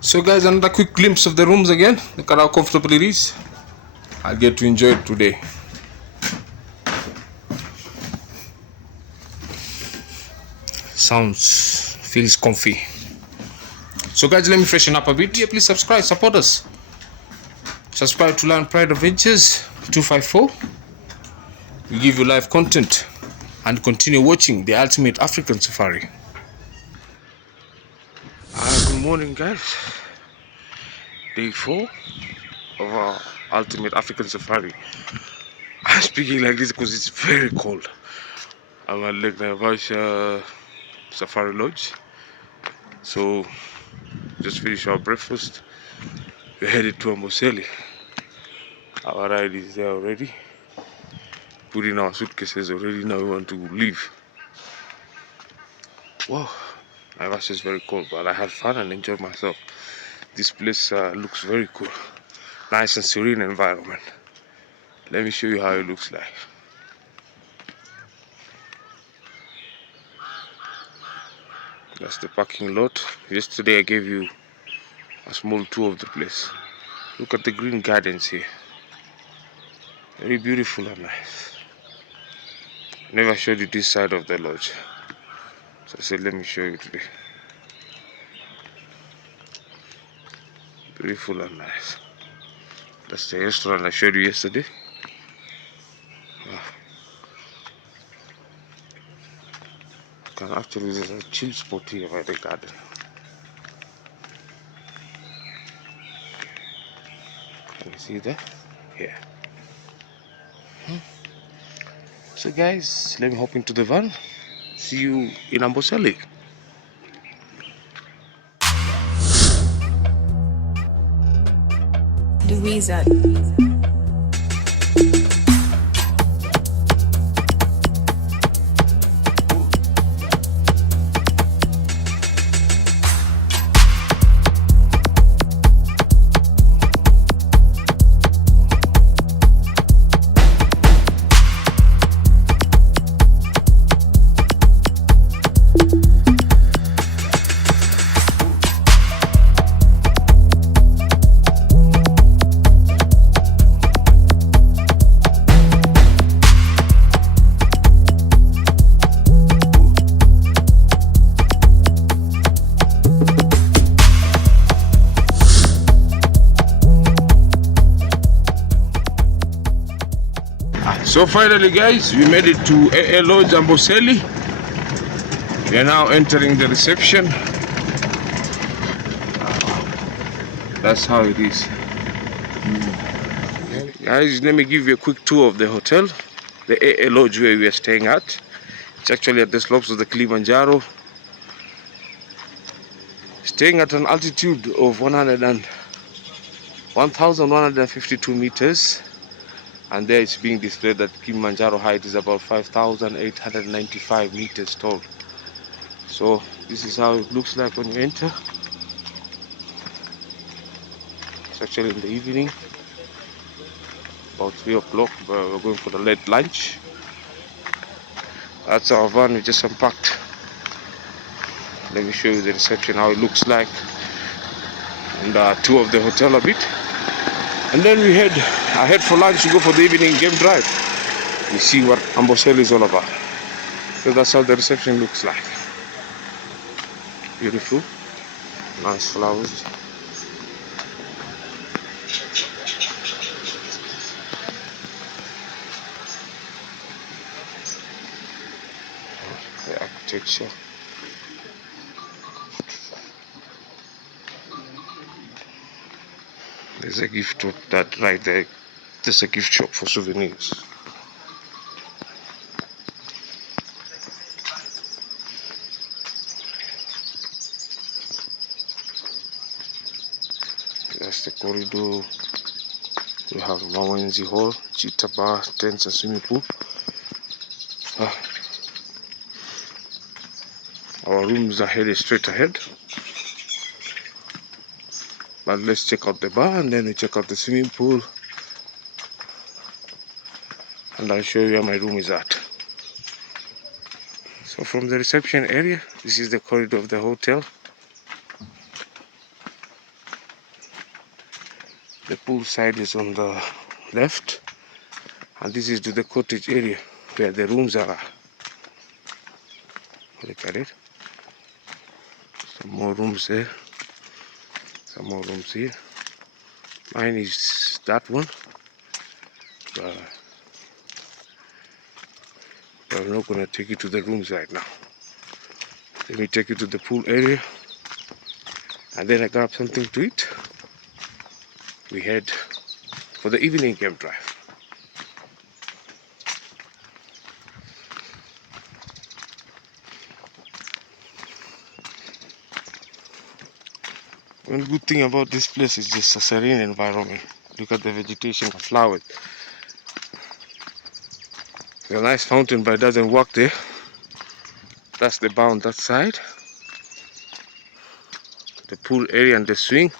So guys, another quick glimpse of the rooms again. Look at how comfortable it is. I'll get to enjoy it today. Feels comfy. So guys, let me freshen up a bit. Yeah, please subscribe, support us. Subscribe to Lion Pride Adventures 254. We give you live content and continue watching the ultimate African safari. Good morning guys. Day 4 of our ultimate African safari. I'm speaking like this because it's very cold. I'm at Lake Naivasha Safari Lodge. So just finished our breakfast. We're headed to Amboseli. Our ride is there already. Put in our suitcases already. Now we want to leave. Wow, Naivasha is very cold, but I had fun and enjoyed myself. This place looks very cool. Nice and serene environment. Let me show you how it looks like. That's the parking lot. Yesterday I gave you a small tour of the place. Look at the green gardens here. Very beautiful and nice. Never showed you this side of the lodge. So I said, let me show you today. Beautiful and nice. That's the restaurant I showed you yesterday. Actually, there's a chill spot here by the garden. Can you see that? Yeah. So guys, let me hop into the van. See you in Amboseli. The reason. So finally guys, we made it to AA Lodge Amboseli. We are now entering the reception. That's how it is. Guys, let me give you a quick tour of the hotel, the AA Lodge where we are staying at. It's actually at the slopes of the Kilimanjaro. Staying at an altitude of 1,152 meters. And there it's being displayed that Kilimanjaro height is about 5,895 meters tall. So this is how it looks like when you enter. It's actually in the evening, about 3 o'clock. We're going for the late lunch. That's our van, we just unpacked. Let me show you the reception, how it looks like, and tour of the hotel a bit. And then we head ahead for lunch to go for the evening game drive. You see what Amboseli is all about. So that's how the reception looks like. Beautiful, nice flowers. The architecture. There's a gift shop that right there. There's a gift shop for souvenirs. That's the corridor. We have Mawenzi Hall, cheetah bar, tents and swimming pool. Our rooms are headed straight ahead. But let's check out the bar and then we check out the swimming pool. And I'll show you where my room is at. So from the reception area, this is the corridor of the hotel. The pool side is on the left. And this is to the cottage area where the rooms are. Look at it. Some more rooms there. Some more rooms here. Mine is that one. But I'm not going to take you to the rooms right now. Let me take you to the pool area. And then I grab something to eat. We head for the evening game drive. One good thing about this place is just a serene environment. Look at the vegetation and flowers. There's a nice fountain, but it doesn't work there. That's the bar on that side. The pool area and the swing.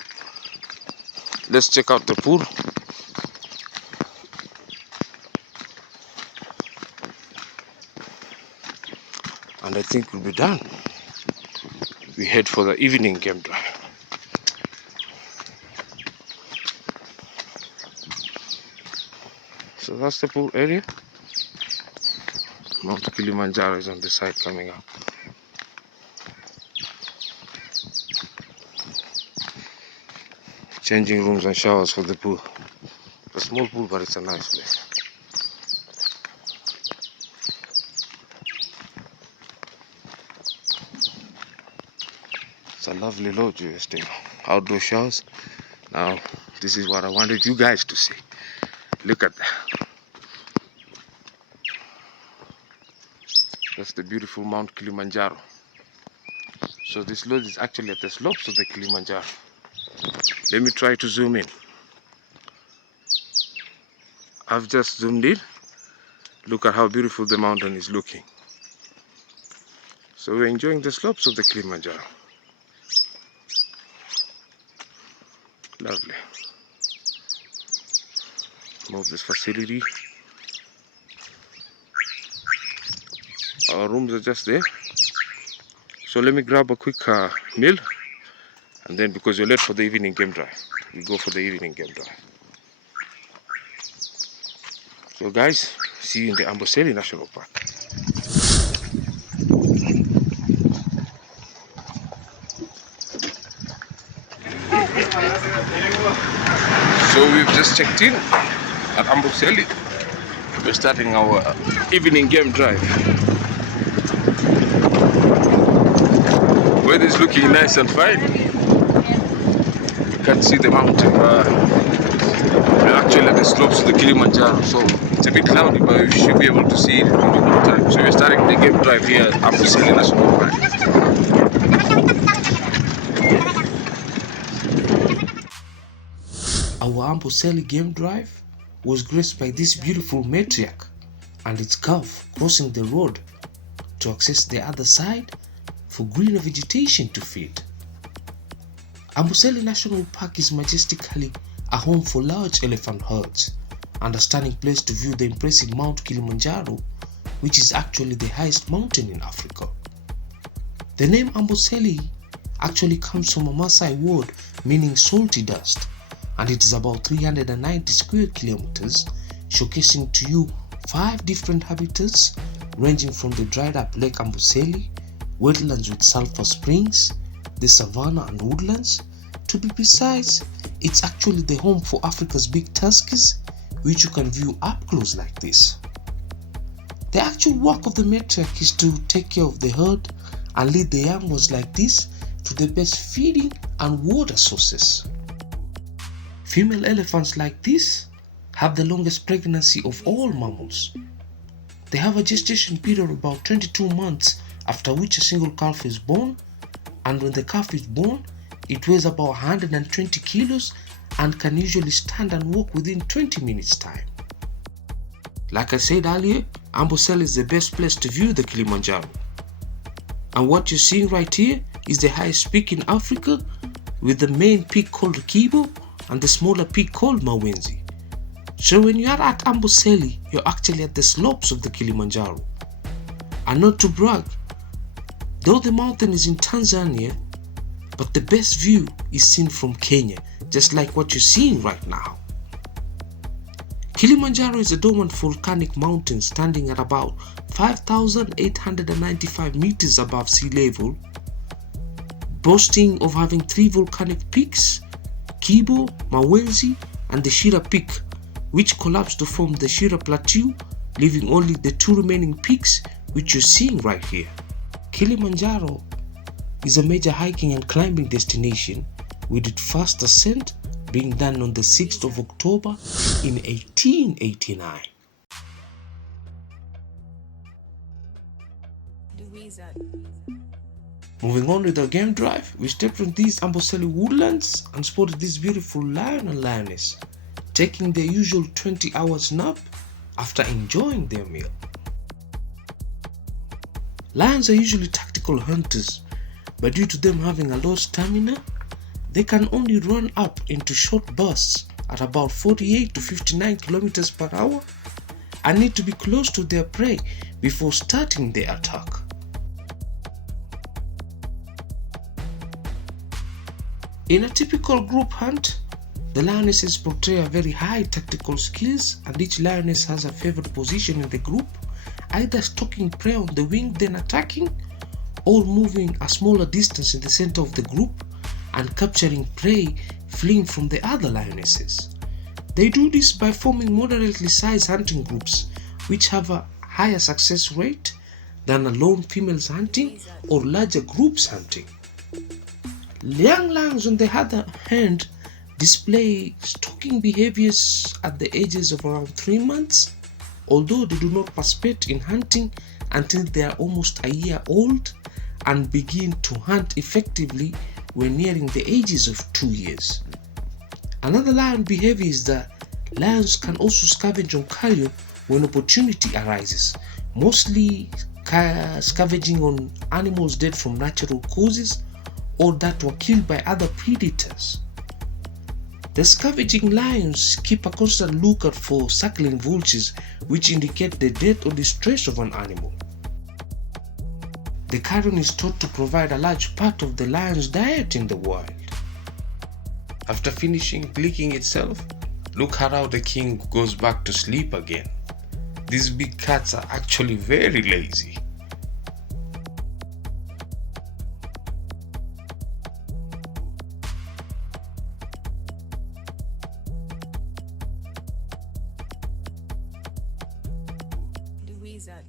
Let's check out the pool. And I think we'll be done. We head for the evening game drive. So that's the pool area. Mount Kilimanjaro is on the side coming up. Changing rooms and showers for the pool. A small pool, but it's a nice place. It's a lovely lodge you're staying. Outdoor showers. Now, this is what I wanted you guys to see. Look at that. That's the beautiful Mount Kilimanjaro. So this lodge is actually at the slopes of the Kilimanjaro. Let me try to zoom in. I've just zoomed in. Look at how beautiful the mountain is looking. So we're enjoying the slopes of the Kilimanjaro. Lovely. More of this facility. Our rooms are just there. So let me grab a quick meal. And then because we're late for the evening game drive, we go for the evening game drive. So guys, see you in the Amboseli National Park. So we've just checked in at Amboseli. We're starting our evening game drive. Weather is looking nice and fine. You can see the mountain. We're actually at the slopes of the Kilimanjaro, so it's a bit cloudy, but you should be able to see it in a good time. So we're starting the game drive here at Amboseli National Park. Our Amboseli game drive was graced by this beautiful matriarch and its calf crossing the road to access the other side for greener vegetation to feed. Amboseli National Park is majestically a home for large elephant herds and a stunning place to view the impressive Mount Kilimanjaro, which is actually the highest mountain in Africa. The name Amboseli actually comes from a Maasai word meaning salty dust, and it is about 390 square kilometers, showcasing to you 5 different habitats ranging from the dried up Lake Amboseli, wetlands with sulfur springs, the savanna and woodlands. To be precise, it's actually the home for Africa's big tuskers, which you can view up close like this. The actual work of the matriarch is to take care of the herd and lead the young ones like this to the best feeding and water sources. Female elephants like this have the longest pregnancy of all mammals. They have a gestation period of about 22 months, after which a single calf is born, and when the calf is born, it weighs about 120 kilos and can usually stand and walk within 20 minutes time. Like I said earlier, Amboseli is the best place to view the Kilimanjaro. And what you're seeing right here is the highest peak in Africa, with the main peak called TEEVOH and the smaller peak called Mawenzi. So when you are at Amboseli, you're actually at the slopes of the Kilimanjaro. And not to brag, though the mountain is in Tanzania, but the best view is seen from Kenya, just like what you're seeing right now. Kilimanjaro is a dormant volcanic mountain standing at about 5,895 meters above sea level, boasting of having 3 volcanic peaks, Kibo, Mawenzi and the Shira Peak, which collapsed to form the Shira Plateau, leaving only the 2 remaining peaks which you're seeing right here. Kilimanjaro is a major hiking and climbing destination, with its first ascent being done on the 6th of October in 1889. Moving on with our game drive, we stepped on these Amboseli woodlands and spotted this beautiful lion and lioness taking their usual 20 hours nap after enjoying their meal. Lions are usually tactical hunters, but due to them having a low stamina, they can only run up into short bursts at about 48 to 59 kilometers per hour and need to be close to their prey before starting their attack. In a typical group hunt, the lionesses portray a very high tactical skills, and each lioness has a favored position in the group, either stalking prey on the wing then attacking, or moving a smaller distance in the center of the group and capturing prey fleeing from the other lionesses. They do this by forming moderately sized hunting groups, which have a higher success rate than a lone females hunting or larger groups hunting. Young lions, on the other hand, display stalking behaviors at the ages of around 3 months, although they do not participate in hunting until they are almost a year old and begin to hunt effectively when nearing the ages of 2 years. Another lion behavior is that lions can also scavenge on carrion when opportunity arises, mostly scavenging on animals dead from natural causes or that were killed by other predators. The scavenging lions keep a constant lookout for circling vultures, which indicate the death or distress of an animal. The carrion is thought to provide a large part of the lion's diet in the wild. After finishing licking itself, look at how the king goes back to sleep again. These big cats are actually very lazy. wizard.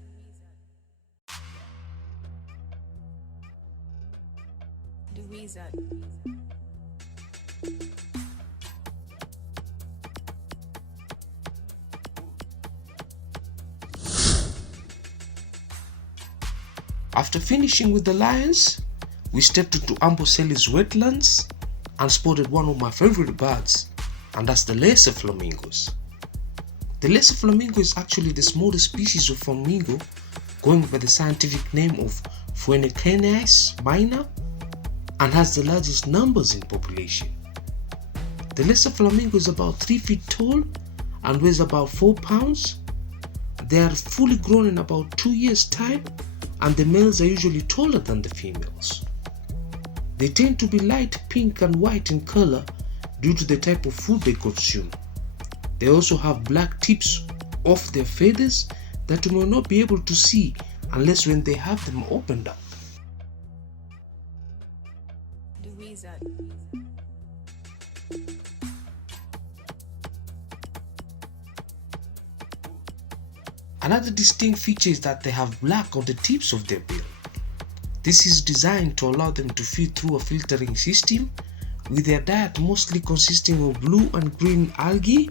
The wizard. After finishing with the lions, we stepped into Amboseli's wetlands and spotted one of my favorite birds, and that's the lesser flamingos. The lesser flamingo is actually the smallest species of flamingo, going by the scientific name of Phoenicanias minor, and has the largest numbers in population. The lesser flamingo is about 3 feet tall and weighs about 4 pounds. They are fully grown in about 2 years' time, and the males are usually taller than the females. They tend to be light pink and white in color due to the type of food they consume. They also have black tips off their feathers that you may not be able to see unless when they have them opened up. The wizard. Another distinct feature is that they have black on the tips of their bill. This is designed to allow them to feed through a filtering system, with their diet mostly consisting of blue and green algae,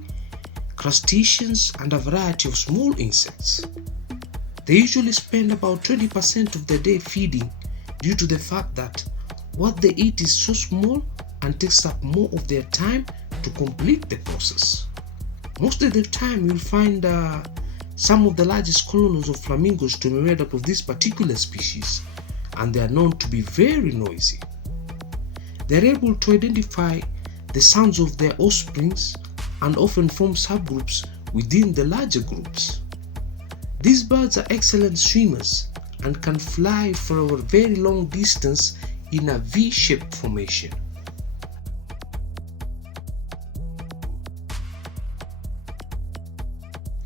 crustaceans, and a variety of small insects. They usually spend about 20% of their day feeding due to the fact that what they eat is so small and takes up more of their time to complete the process. Most of the time you'll find some of the largest colonies of flamingos to be made up of this particular species, and they are known to be very noisy. They are able to identify the sounds of their offsprings and often form subgroups within the larger groups. These birds are excellent swimmers and can fly for a very long distance in a V-shaped formation.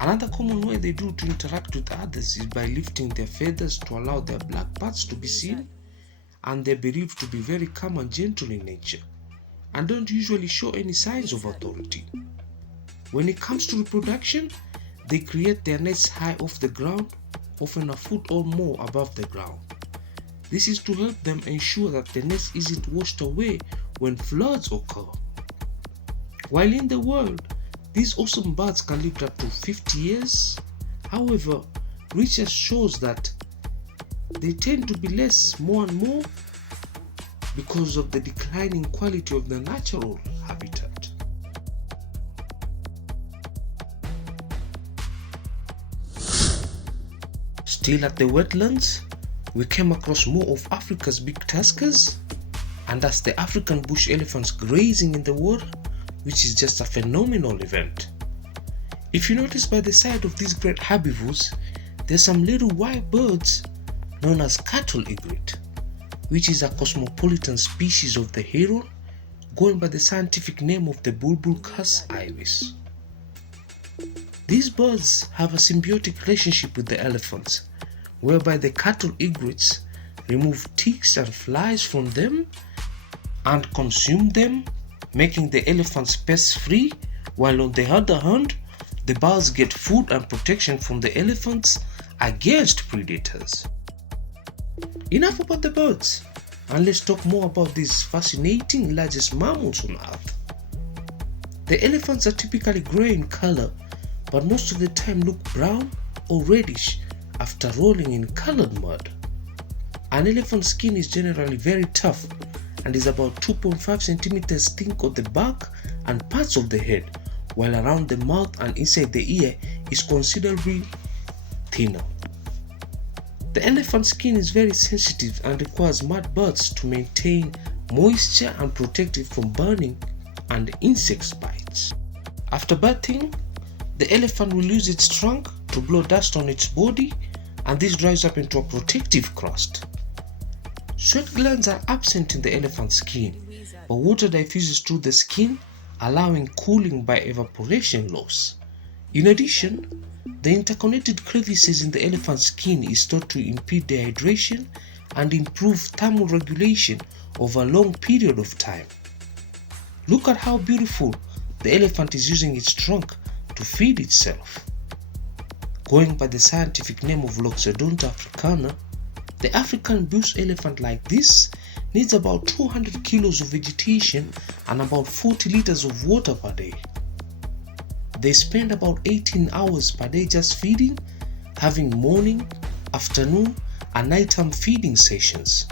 Another common way they do to interact with others is by lifting their feathers to allow their black parts to be seen, and they're believed to be very calm and gentle in nature and don't usually show any signs of authority. When it comes to reproduction, they create their nests high off the ground, often a foot or more above the ground. This is to help them ensure that the nest isn't washed away when floods occur. While in the wild, these awesome birds can live up to 50 years. However, research shows that they tend to be less more and more because of the declining quality of their natural habitat. Still at the wetlands, we came across more of Africa's big tuskers, and that's the African bush elephants grazing in the water, which is just a phenomenal event. If you notice by the side of these great herbivores, there's some little white birds known as cattle egret, which is a cosmopolitan species of the heron, going by the scientific name of the bulbul-cus ibis. These birds have a symbiotic relationship with the elephants, whereby the cattle egrets remove ticks and flies from them and consume them, making the elephants pest-free, while on the other hand, the birds get food and protection from the elephants against predators. Enough about the birds, and let's talk more about these fascinating largest mammals on earth. The elephants are typically grey in color, but most of the time look brown or reddish after rolling in colored mud. An elephant's skin is generally very tough and is about 2.5 centimeters thick on the back and parts of the head, while around the mouth and inside the ear is considerably thinner. The elephant skin is very sensitive and requires mud baths to maintain moisture and protect it from burning and insect bites. After bathing, the elephant will use its trunk to blow dust on its body, and this dries up into a protective crust. Sweat glands are absent in the elephant's skin, but water diffuses through the skin, allowing cooling by evaporation loss. In addition, the interconnected crevices in the elephant's skin is thought to impede dehydration and improve thermal regulation over a long period of time. Look at how beautiful the elephant is using its trunk to feed itself. Going by the scientific name of Loxodonta africana, the African bush elephant like this needs about 200 kilos of vegetation and about 40 liters of water per day. They spend about 18 hours per day just feeding, having morning, afternoon and nighttime feeding sessions.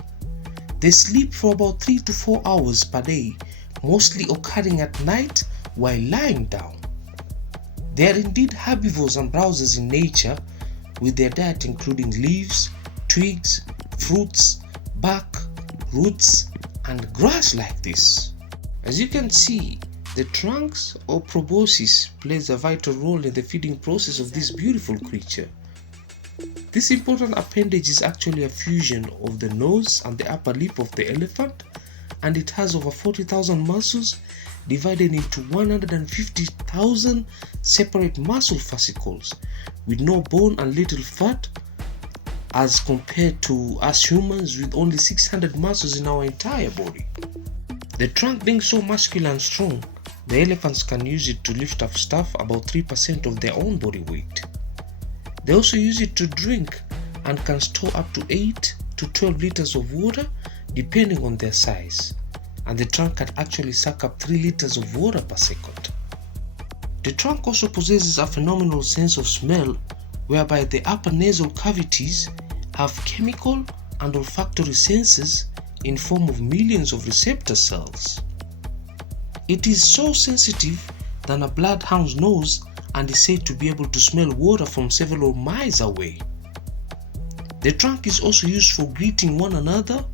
They sleep for about 3 to 4 hours per day, mostly occurring at night while lying down. They are indeed herbivores and browsers in nature, with their diet including leaves, twigs, fruits, bark, roots and grass like this. As you can see, the trunks or proboscis plays a vital role in the feeding process of this beautiful creature. This important appendage is actually a fusion of the nose and the upper lip of the elephant, and it has over 40,000 muscles divided into 150,000 separate muscle fascicles with no bone and little fat, as compared to us humans with only 600 muscles in our entire body. The trunk being so muscular and strong, the elephants can use it to lift up stuff about 3% of their own body weight. They also use it to drink and can store up to 8 to 12 liters of water depending on their size, and the trunk can actually suck up 3 liters of water per second. The trunk also possesses a phenomenal sense of smell, whereby the upper nasal cavities have chemical and olfactory senses in form of millions of receptor cells. It is so sensitive than a bloodhound's nose and is said to be able to smell water from several miles away. The trunk is also used for greeting one another,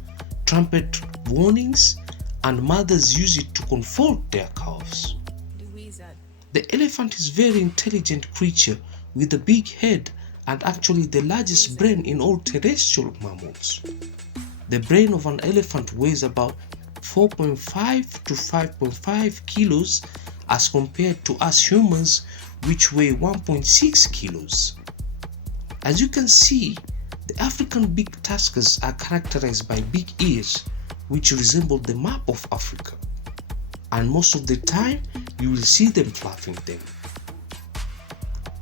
trumpet warnings, and mothers use it to comfort their calves. The elephant is a very intelligent creature with a big head and actually the largest brain in all terrestrial mammals. The brain of an elephant weighs about 4.5 to 5.5 kilos as compared to us humans, which weigh 1.6 kilos. As you can see, the African big tuskers are characterized by big ears which resemble the map of Africa, and most of the time you will see them flapping them.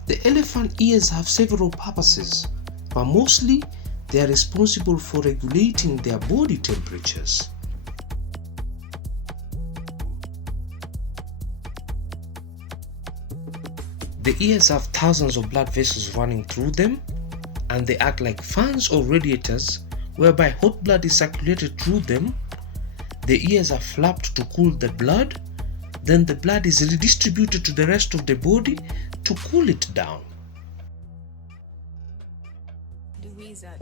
The elephant ears have several purposes, but mostly they are responsible for regulating their body temperatures. The ears have thousands of blood vessels running through them, and they act like fans or radiators whereby hot blood is circulated through them. The ears are flapped to cool the blood, then the blood is redistributed to the rest of the body to cool it down. The wizard.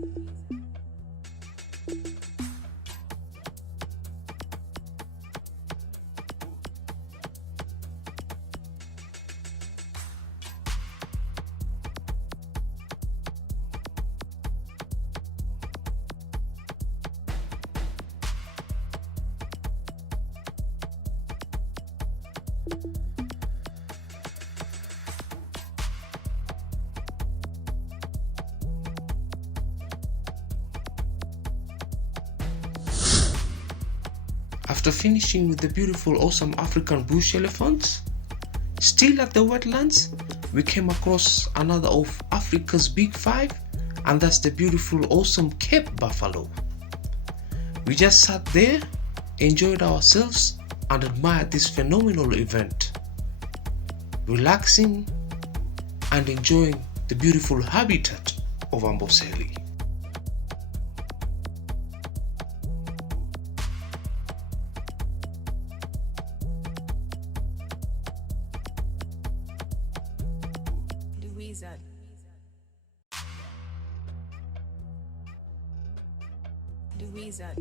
After finishing with the beautiful awesome African bush elephants, still at the wetlands, we came across another of Africa's big five, and that's the beautiful awesome Cape buffalo. We just sat there, enjoyed ourselves and admired this phenomenal event, relaxing and enjoying the beautiful habitat of Amboseli. The wizard.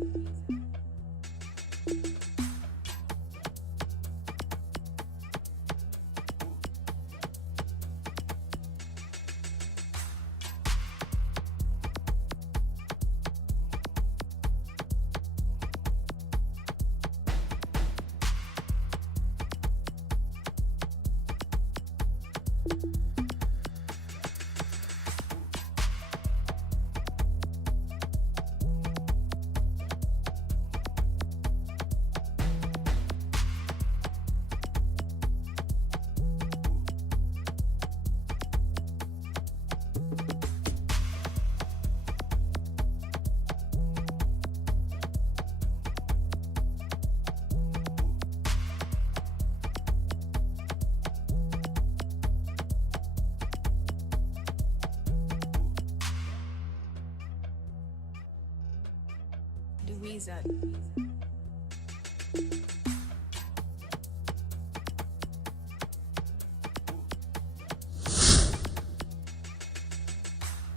The wizard.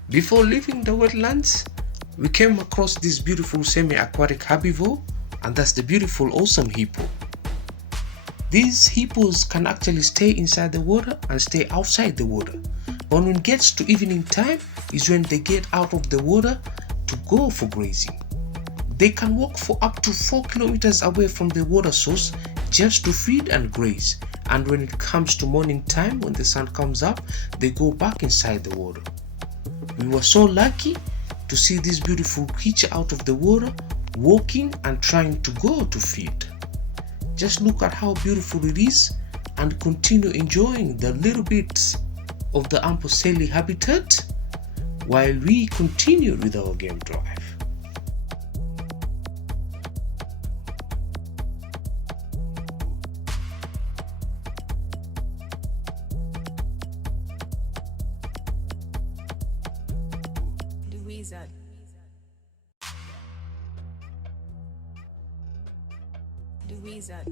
Before leaving the wetlands, we came across this beautiful semi-aquatic herbivore, and that's the beautiful awesome hippo. These hippos can actually stay inside the water and stay outside the water, but when it gets to evening time is when they get out of the water to go for grazing. They can walk for up to 4 kilometers away from the water source just to feed and graze, and when it comes to morning time, when the sun comes up, they go back inside the water. We were so lucky to see this beautiful creature out of the water, walking and trying to go to feed. Just look at how beautiful it is and continue enjoying the little bits of the Amboseli habitat while we continue with our game drive. The wizard. The wizard.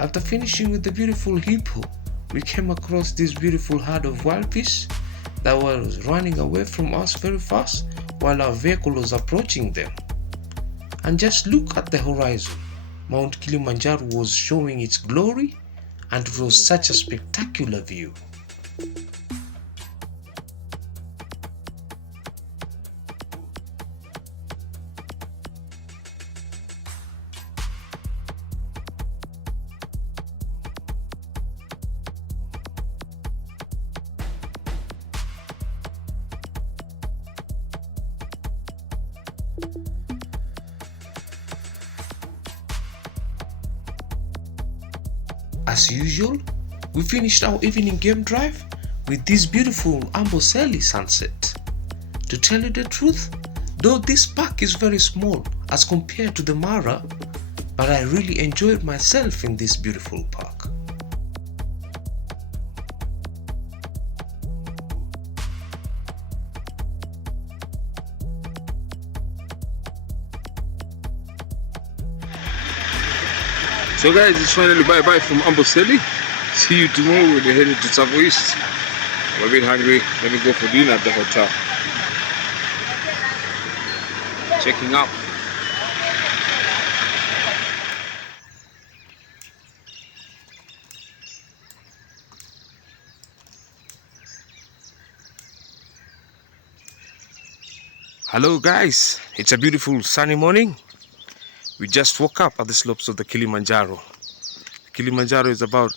After finishing with the beautiful hippo, we came across this beautiful herd of wild fish that was running away from us very fast while our vehicle was approaching them. And just look at the horizon. Mount Kilimanjaro was showing its glory, and it was such a spectacular view. As usual, we finished our evening game drive with this beautiful Amboseli sunset. To tell you the truth, though this park is very small as compared to the Mara, but I really enjoyed myself in this beautiful park. So guys, it's finally bye-bye from Amboseli. See you tomorrow when we're headed to Tsavo East. I'm a bit hungry. Let me go for dinner at the hotel. Checking out. Hello guys, it's a beautiful sunny morning. We just woke up at the slopes of the Kilimanjaro. Kilimanjaro is about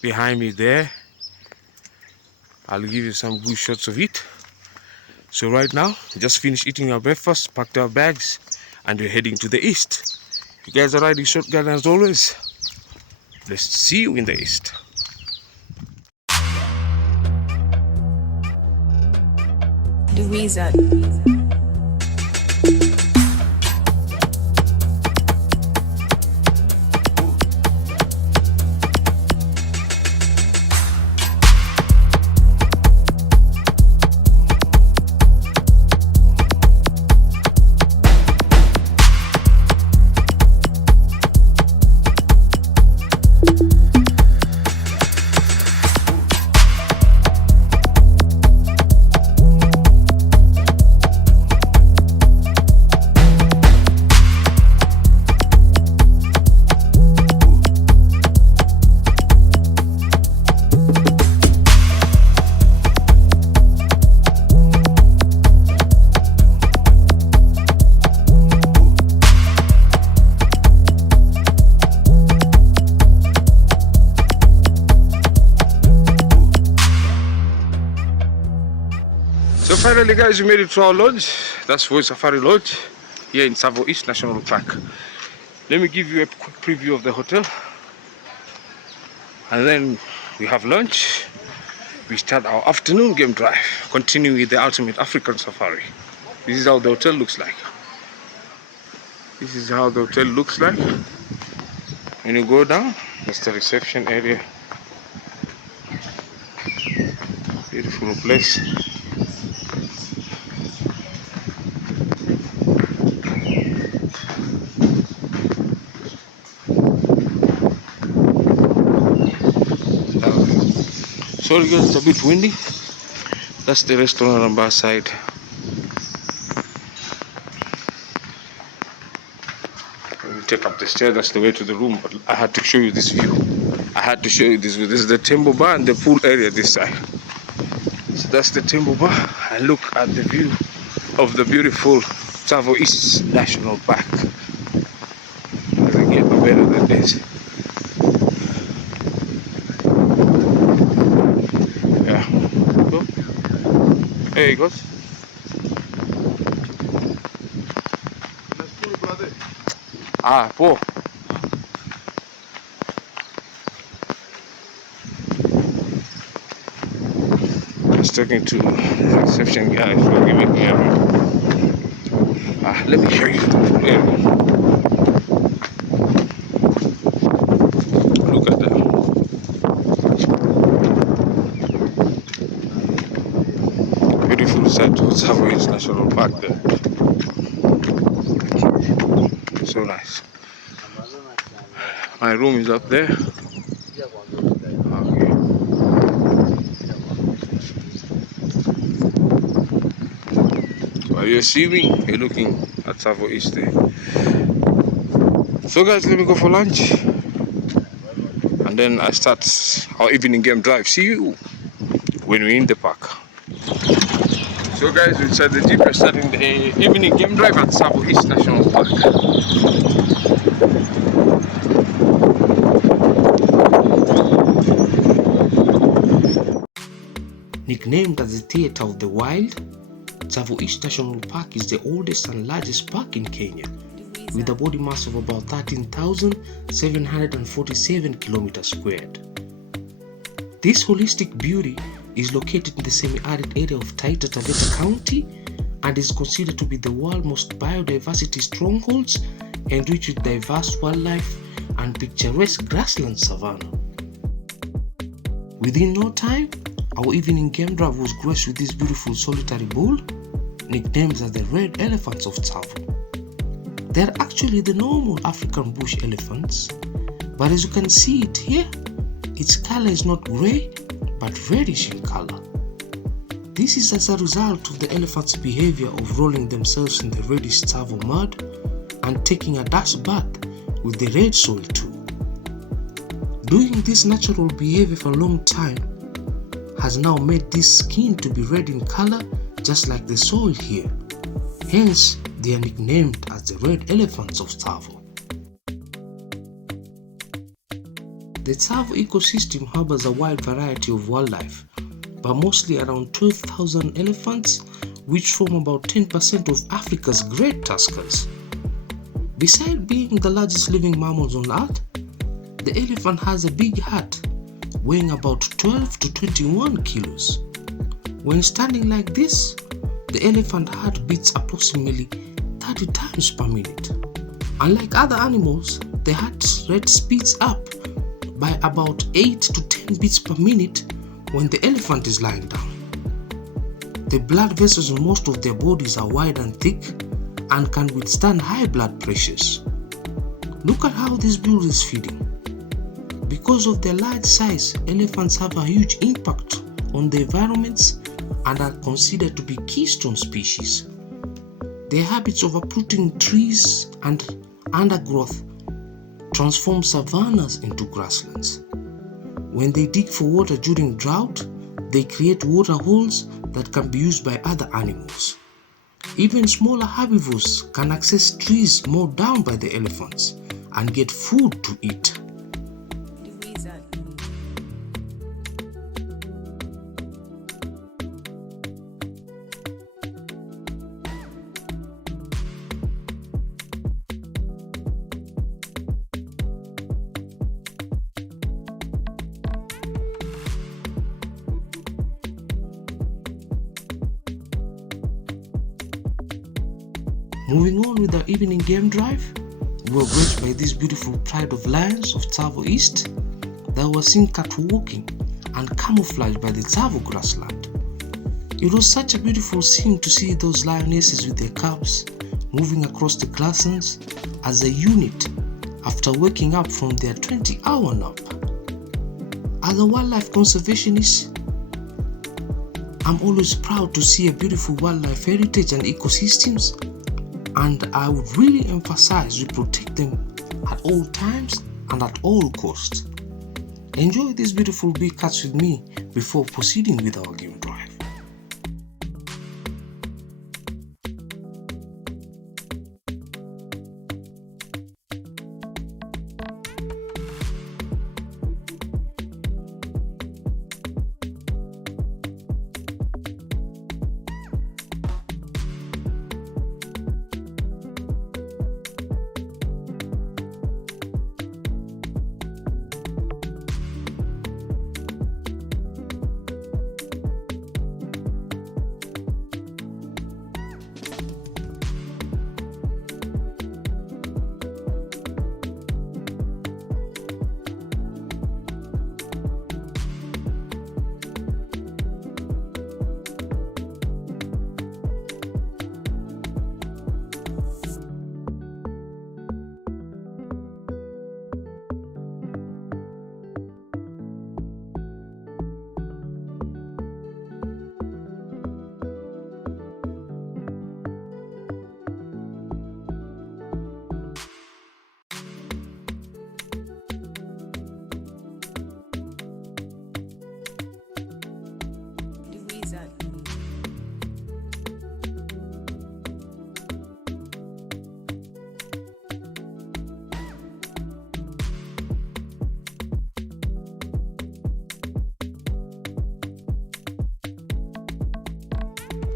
behind me there. I'll give you some good shots of it. So right now, just finished eating our breakfast, packed our bags, and we're heading to the east. You guys are riding shotgun as always. Let's see you in the east. The wizard. finally, guys, we made it to our lodge. That's Voi Safari Lodge here in Tsavo East National Park. Let me give you a quick preview of the hotel, and then we have lunch. We start our afternoon game drive, continuing with the ultimate African safari. This is how the hotel looks like. This is how the hotel looks like. When you go down, it's the reception area. Beautiful place. Sorry guys, it's a bit windy. That's the restaurant on bar side. When you take up the stairs, that's the way to the room. But I had to show you this view. I had to show you this view. This is the temple bar and the pool area this side. So that's the temple bar. And look at the view of the beautiful Tsavo East National Park. Doesn't get no better than this. Yeah. So, there he goes. Ah, four. I was talking to the reception guy for giving me a... let me show you the pool area. Look at that. Beautiful sight of Tsavo East National Park there. So nice. My room is up there. Okay. While you're sleeping, you're looking at Tsavo East there. So guys, let me go for lunch. And then I start our evening game drive. See you when we're in the park. So guys, we inside the jeep. We're starting the evening game drive at Tsavo East National Park. Nicknamed as the Theatre of the Wild, Tsavo East National Park is the oldest and largest park in Kenya, with a body mass of about 13,747 kilometers squared. This holistic beauty is located in the semi-arid area of Taita Taveta County and is considered to be the world's most biodiversity strongholds, enriched with diverse wildlife and picturesque grassland savanna. Within no time, our evening game drive was graced with this beautiful solitary bull, nicknamed as the red elephants of Tsavo. They are actually the normal African bush elephants, but as you can see it here, its color is not grey but reddish in color. This is as a result of the elephants' behavior of rolling themselves in the reddish Tsavo mud and taking a dust bath with the red soil too. Doing this natural behavior for a long time has now made this skin to be red in color, just like the soil here. Hence, they are nicknamed as the red elephants of Tsavo. The Tsavo ecosystem harbors a wide variety of wildlife, but mostly around 12,000 elephants, which form about 10% of Africa's great tuskers. Besides being the largest living mammals on Earth, the elephant has a big heart, weighing about 12 to 21 kilos. When standing like this, the elephant heart beats approximately 30 times per minute. Unlike other animals, the heart rate speeds up by about 8 to 10 beats per minute when the elephant is lying down. The blood vessels in most of their bodies are wide and thick and can withstand high blood pressures. Look at how this bull is feeding. Because of their large size, elephants have a huge impact on the environments and are considered to be keystone species. Their habits of uprooting trees and undergrowth transform savannas into grasslands. When they dig for water during drought, they create water holes that can be used by other animals. Even smaller herbivores can access trees mowed down by the elephants and get food to eat. Moving on with our evening game drive, we were graced by this beautiful pride of lions of Tsavo East that were seen catwalking and camouflaged by the Tsavo grassland. It was such a beautiful scene to see those lionesses with their cubs moving across the grasslands as a unit after waking up from their 20-hour nap. As a wildlife conservationist, I'm always proud to see a beautiful wildlife heritage and ecosystems, and I would really emphasize we protect them at all times and at all costs. Enjoy these beautiful big cuts with me before proceeding with our game drive.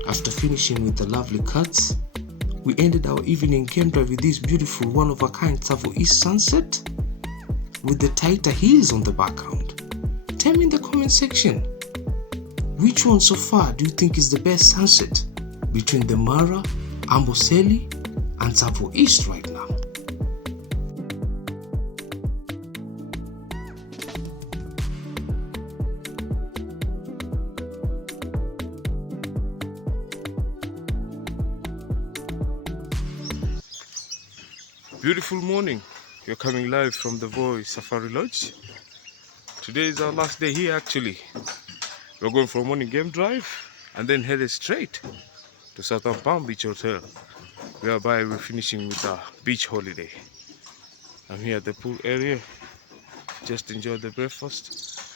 After finishing with the lovely cuts, we ended our evening game drive with this beautiful one-of-a-kind Tsavo East sunset with the tighter hills on the background. Tell me in the comment section, which one so far do you think is the best sunset between the Mara, Amboseli and Tsavo East right now? Beautiful morning. You're coming live from the Voice Safari Lodge. Today is our last day here actually. We're going for a morning game drive and then headed straight to Southern Palm Beach Hotel, whereby we're finishing with our beach holiday. I'm here at the pool area. Just enjoyed the breakfast.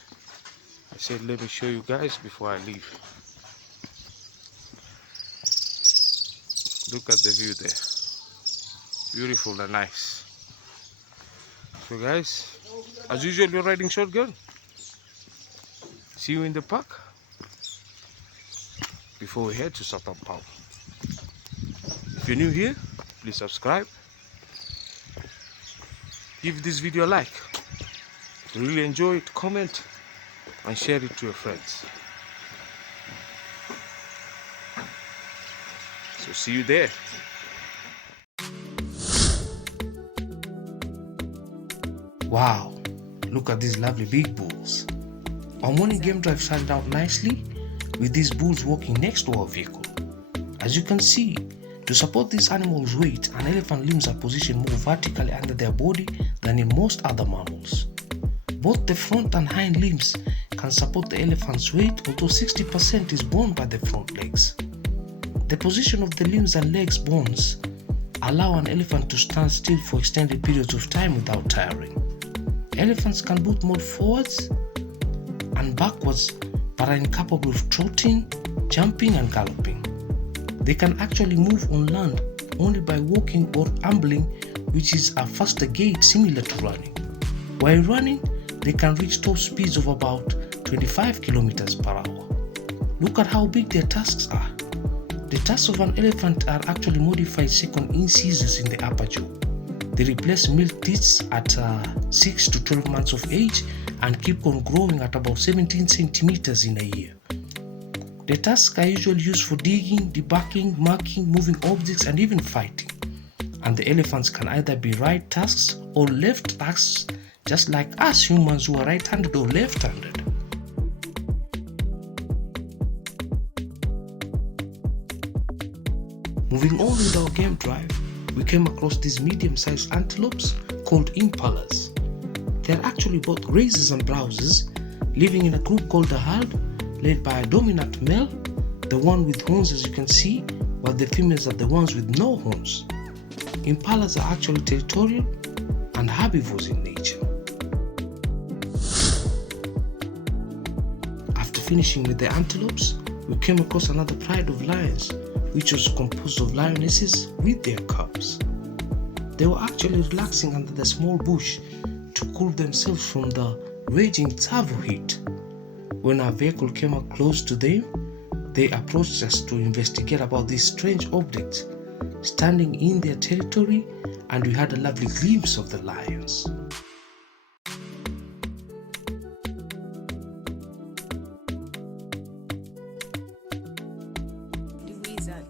I said let me show you guys before I leave. Look at the view there. Beautiful and nice. So guys, as usual we're riding shotgun. See you in the park before we head to Southern Palm. If you're new here, please subscribe. Give this video a like. If you really enjoy it, comment and share it to your friends. So see you there. Wow, look at these lovely big bulls. Our morning game drive started out nicely with these bulls walking next to our vehicle. As you can see, to support these animals' weight, an elephant limbs are positioned more vertically under their body than in most other mammals. Both the front and hind limbs can support the elephant's weight, although 60% is borne by the front legs. The position of the limbs and legs bones allow an elephant to stand still for extended periods of time without tiring. Elephants can both move forwards and backwards but are incapable of trotting, jumping and galloping. They can actually move on land only by walking or ambling, which is a faster gait similar to running. While running, they can reach top speeds of about 25 kilometers per hour. Look at how big their tusks are. The tusks of an elephant are actually modified second incisors in the upper jaw. They replace milk teeth at 6 to 12 months of age and keep on growing at about 17 centimeters in a year. The tusks are usually used for digging, debarking, marking, moving objects, and even fighting. And the elephants can either be right tusks or left tusks, just like us humans who are right-handed or left-handed. Moving on with our game drive, we came across these medium-sized antelopes called impalas. They are actually both grazers and browsers, living in a group called a herd, led by a dominant male, the one with horns as you can see, while the females are the ones with no horns. Impalas are actually territorial and herbivores in nature. After finishing with the antelopes, we came across another pride of lions, which was composed of lionesses with their cubs. They were actually relaxing under the small bush to cool themselves from the raging Tsavo heat. When our vehicle came up close to them, they approached us to investigate about these strange objects standing in their territory, and we had a lovely glimpse of the lions. The wizard.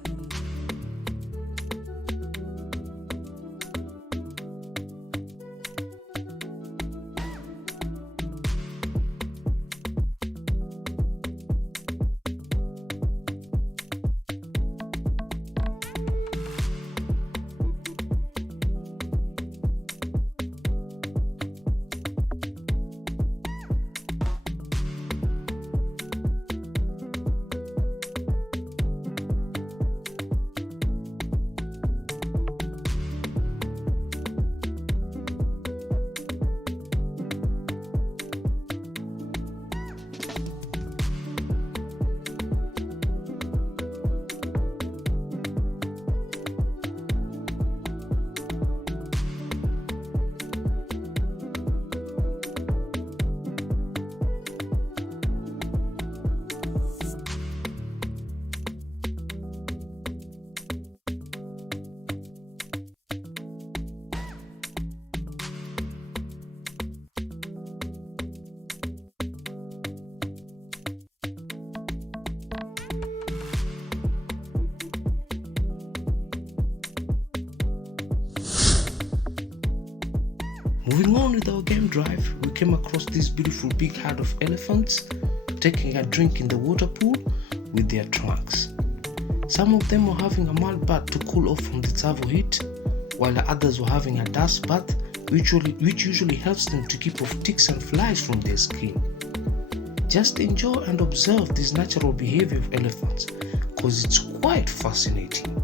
Moving on with our game drive, we came across this beautiful big herd of elephants taking a drink in the water pool with their trunks. Some of them were having a mud bath to cool off from the Tsavo heat, while the others were having a dust bath, which usually helps them to keep off ticks and flies from their skin. Just enjoy and observe this natural behavior of elephants, because it's quite fascinating.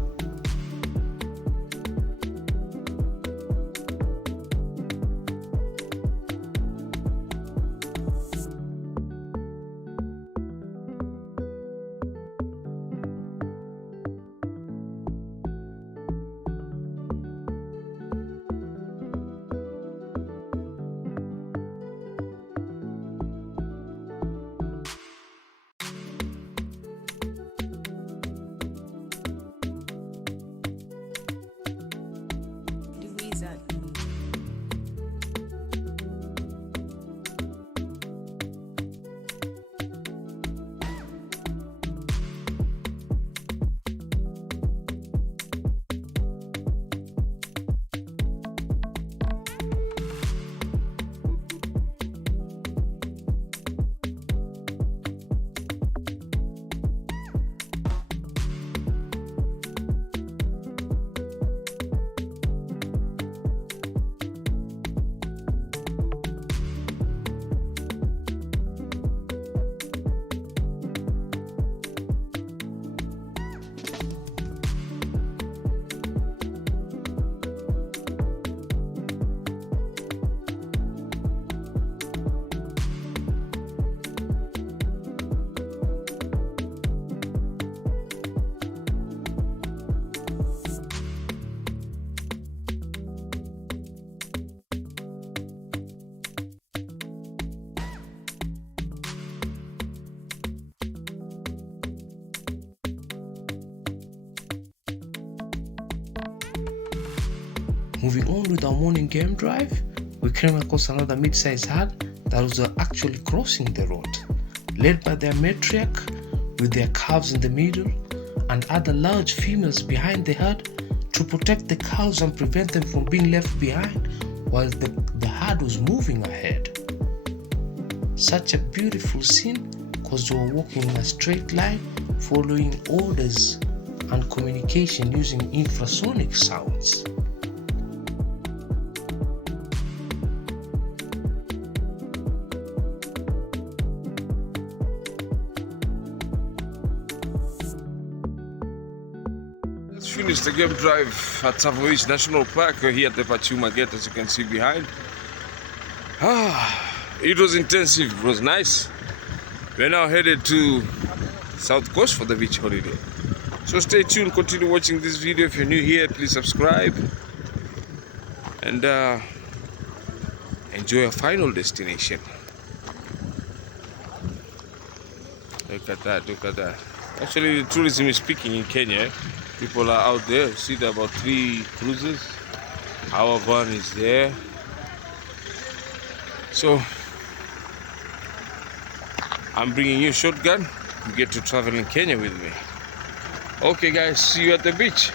Moving on with our morning game drive, we came across another mid-sized herd that was actually crossing the road. Led by their matriarch, with their calves in the middle and other large females behind the herd to protect the cows and prevent them from being left behind while the herd was moving ahead. Such a beautiful scene because they were walking in a straight line, following orders and communication using infrasonic sounds. Let's finish the game drive at Tsavo National Park. We're here at the Pachuma Gate, as you can see behind. It was intensive, it was nice. We're now headed to South Coast for the beach holiday. So stay tuned, continue watching this video. If you're new here, please subscribe and enjoy our final destination. Look at that, look at that. Actually, the tourism is peaking in Kenya. People are out there. See, there are about 3 cruises. Our van is there. So I'm bringing you a shotgun. You get to travel in Kenya with me. Okay guys, see you at the beach.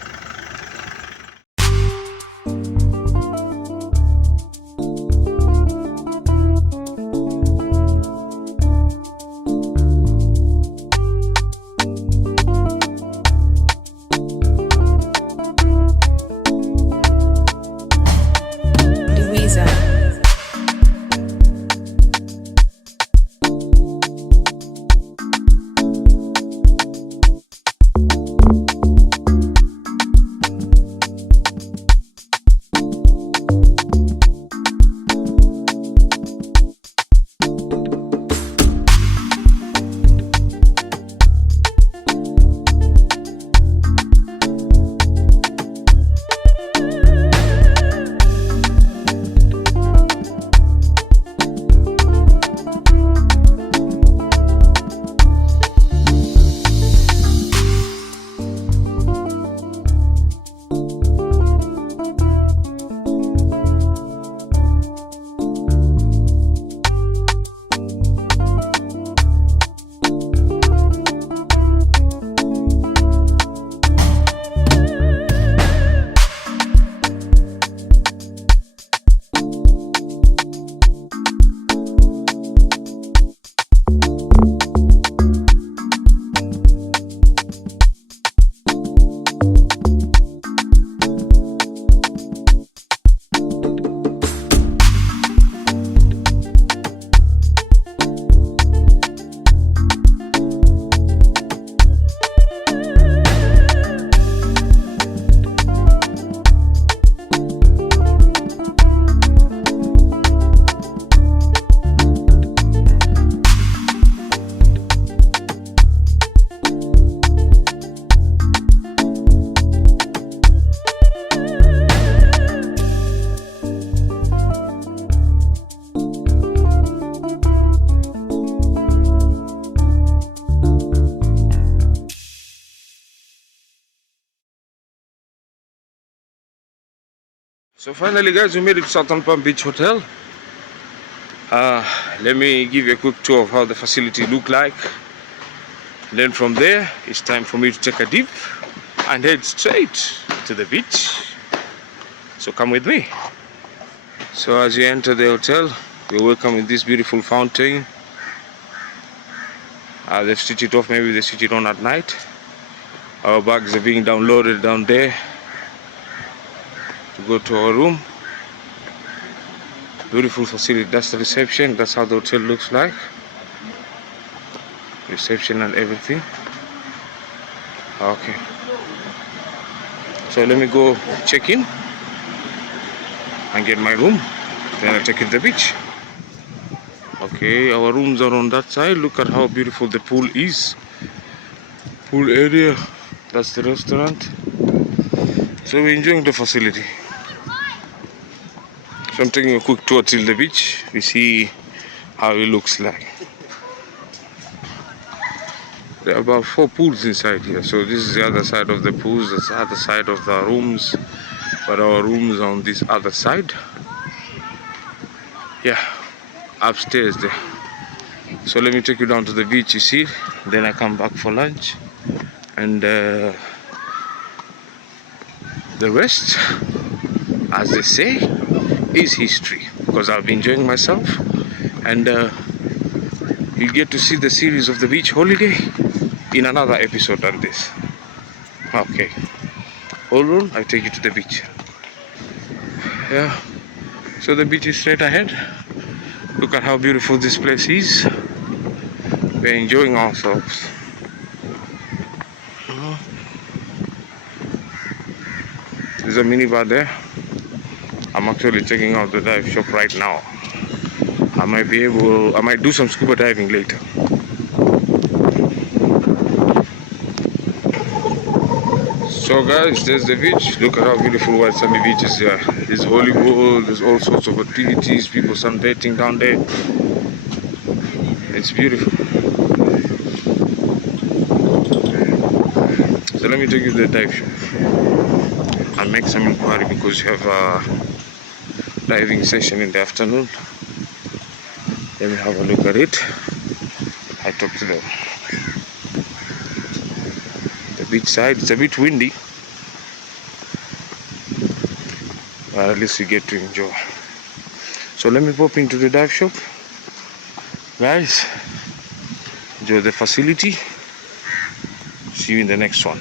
So finally guys, we made it to Southern Palm Beach Hotel. Let me give you a quick tour of how the facility look like. Then from there, it's time for me to take a dip and head straight to the beach. So come with me. So as you enter the hotel, you're welcome with this beautiful fountain. They've switched it off, maybe they switch it on at night. Our bags are being downloaded down there to go to our room. Beautiful facility. That's the reception. That's how the hotel looks like. Reception and everything. Okay. So let me go check in and get my room. Then I'll take it to the beach. Okay, our rooms are on that side. Look at how beautiful the pool is. Pool area. That's the restaurant. So we're enjoying the facility. So I'm taking a quick tour till the beach. We see how it looks like. There are about 4 pools inside here. So this is the other side of the pools. That's the other side of the rooms. But our rooms are on this other side. Yeah, upstairs there. So let me take you down to the beach, you see. Then I come back for lunch. And the rest, as they say, is history. Because I'll be enjoying myself. And you get to see the series of the beach holiday in another episode than this. Okay. Hold on, I'll take you to the beach. Yeah. So the beach is straight ahead. Look at how beautiful this place is. We're enjoying ourselves. There's a minibar there. I'm actually checking out the dive shop right now. I might do some scuba diving later. So guys, there's the beach. Look at how beautiful white sandy beach is here. There's volleyball, there's all sorts of activities, people sunbathing down there. It's beautiful. So let me take you to the dive shop and make some inquiry because you have a diving session in the afternoon. Let me have a look at it. I talk to them. The beach side, it's a bit windy, but at least you get to enjoy. So let me pop into the dive shop. Guys, enjoy the facility. See you in the next one.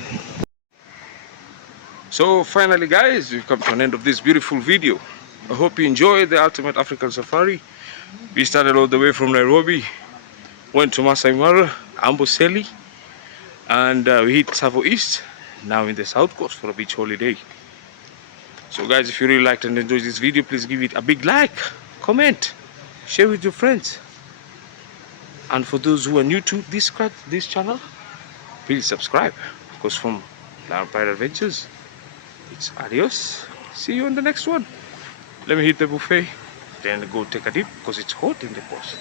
So finally guys, we've come to an end of this beautiful video. I hope you enjoyed the ultimate African safari. We started all the way from Nairobi, went to Maasai Mara, Amboseli, and we hit Tsavo East, now in the south coast for a beach holiday. So guys, if you really liked and enjoyed this video, please give it a big like, comment, share with your friends. And for those who are new to this channel, please subscribe, because from Lion Pride Adventures, it's adios. See you on the next one. Let me hit the buffet, then go take a dip because it's hot in the coast.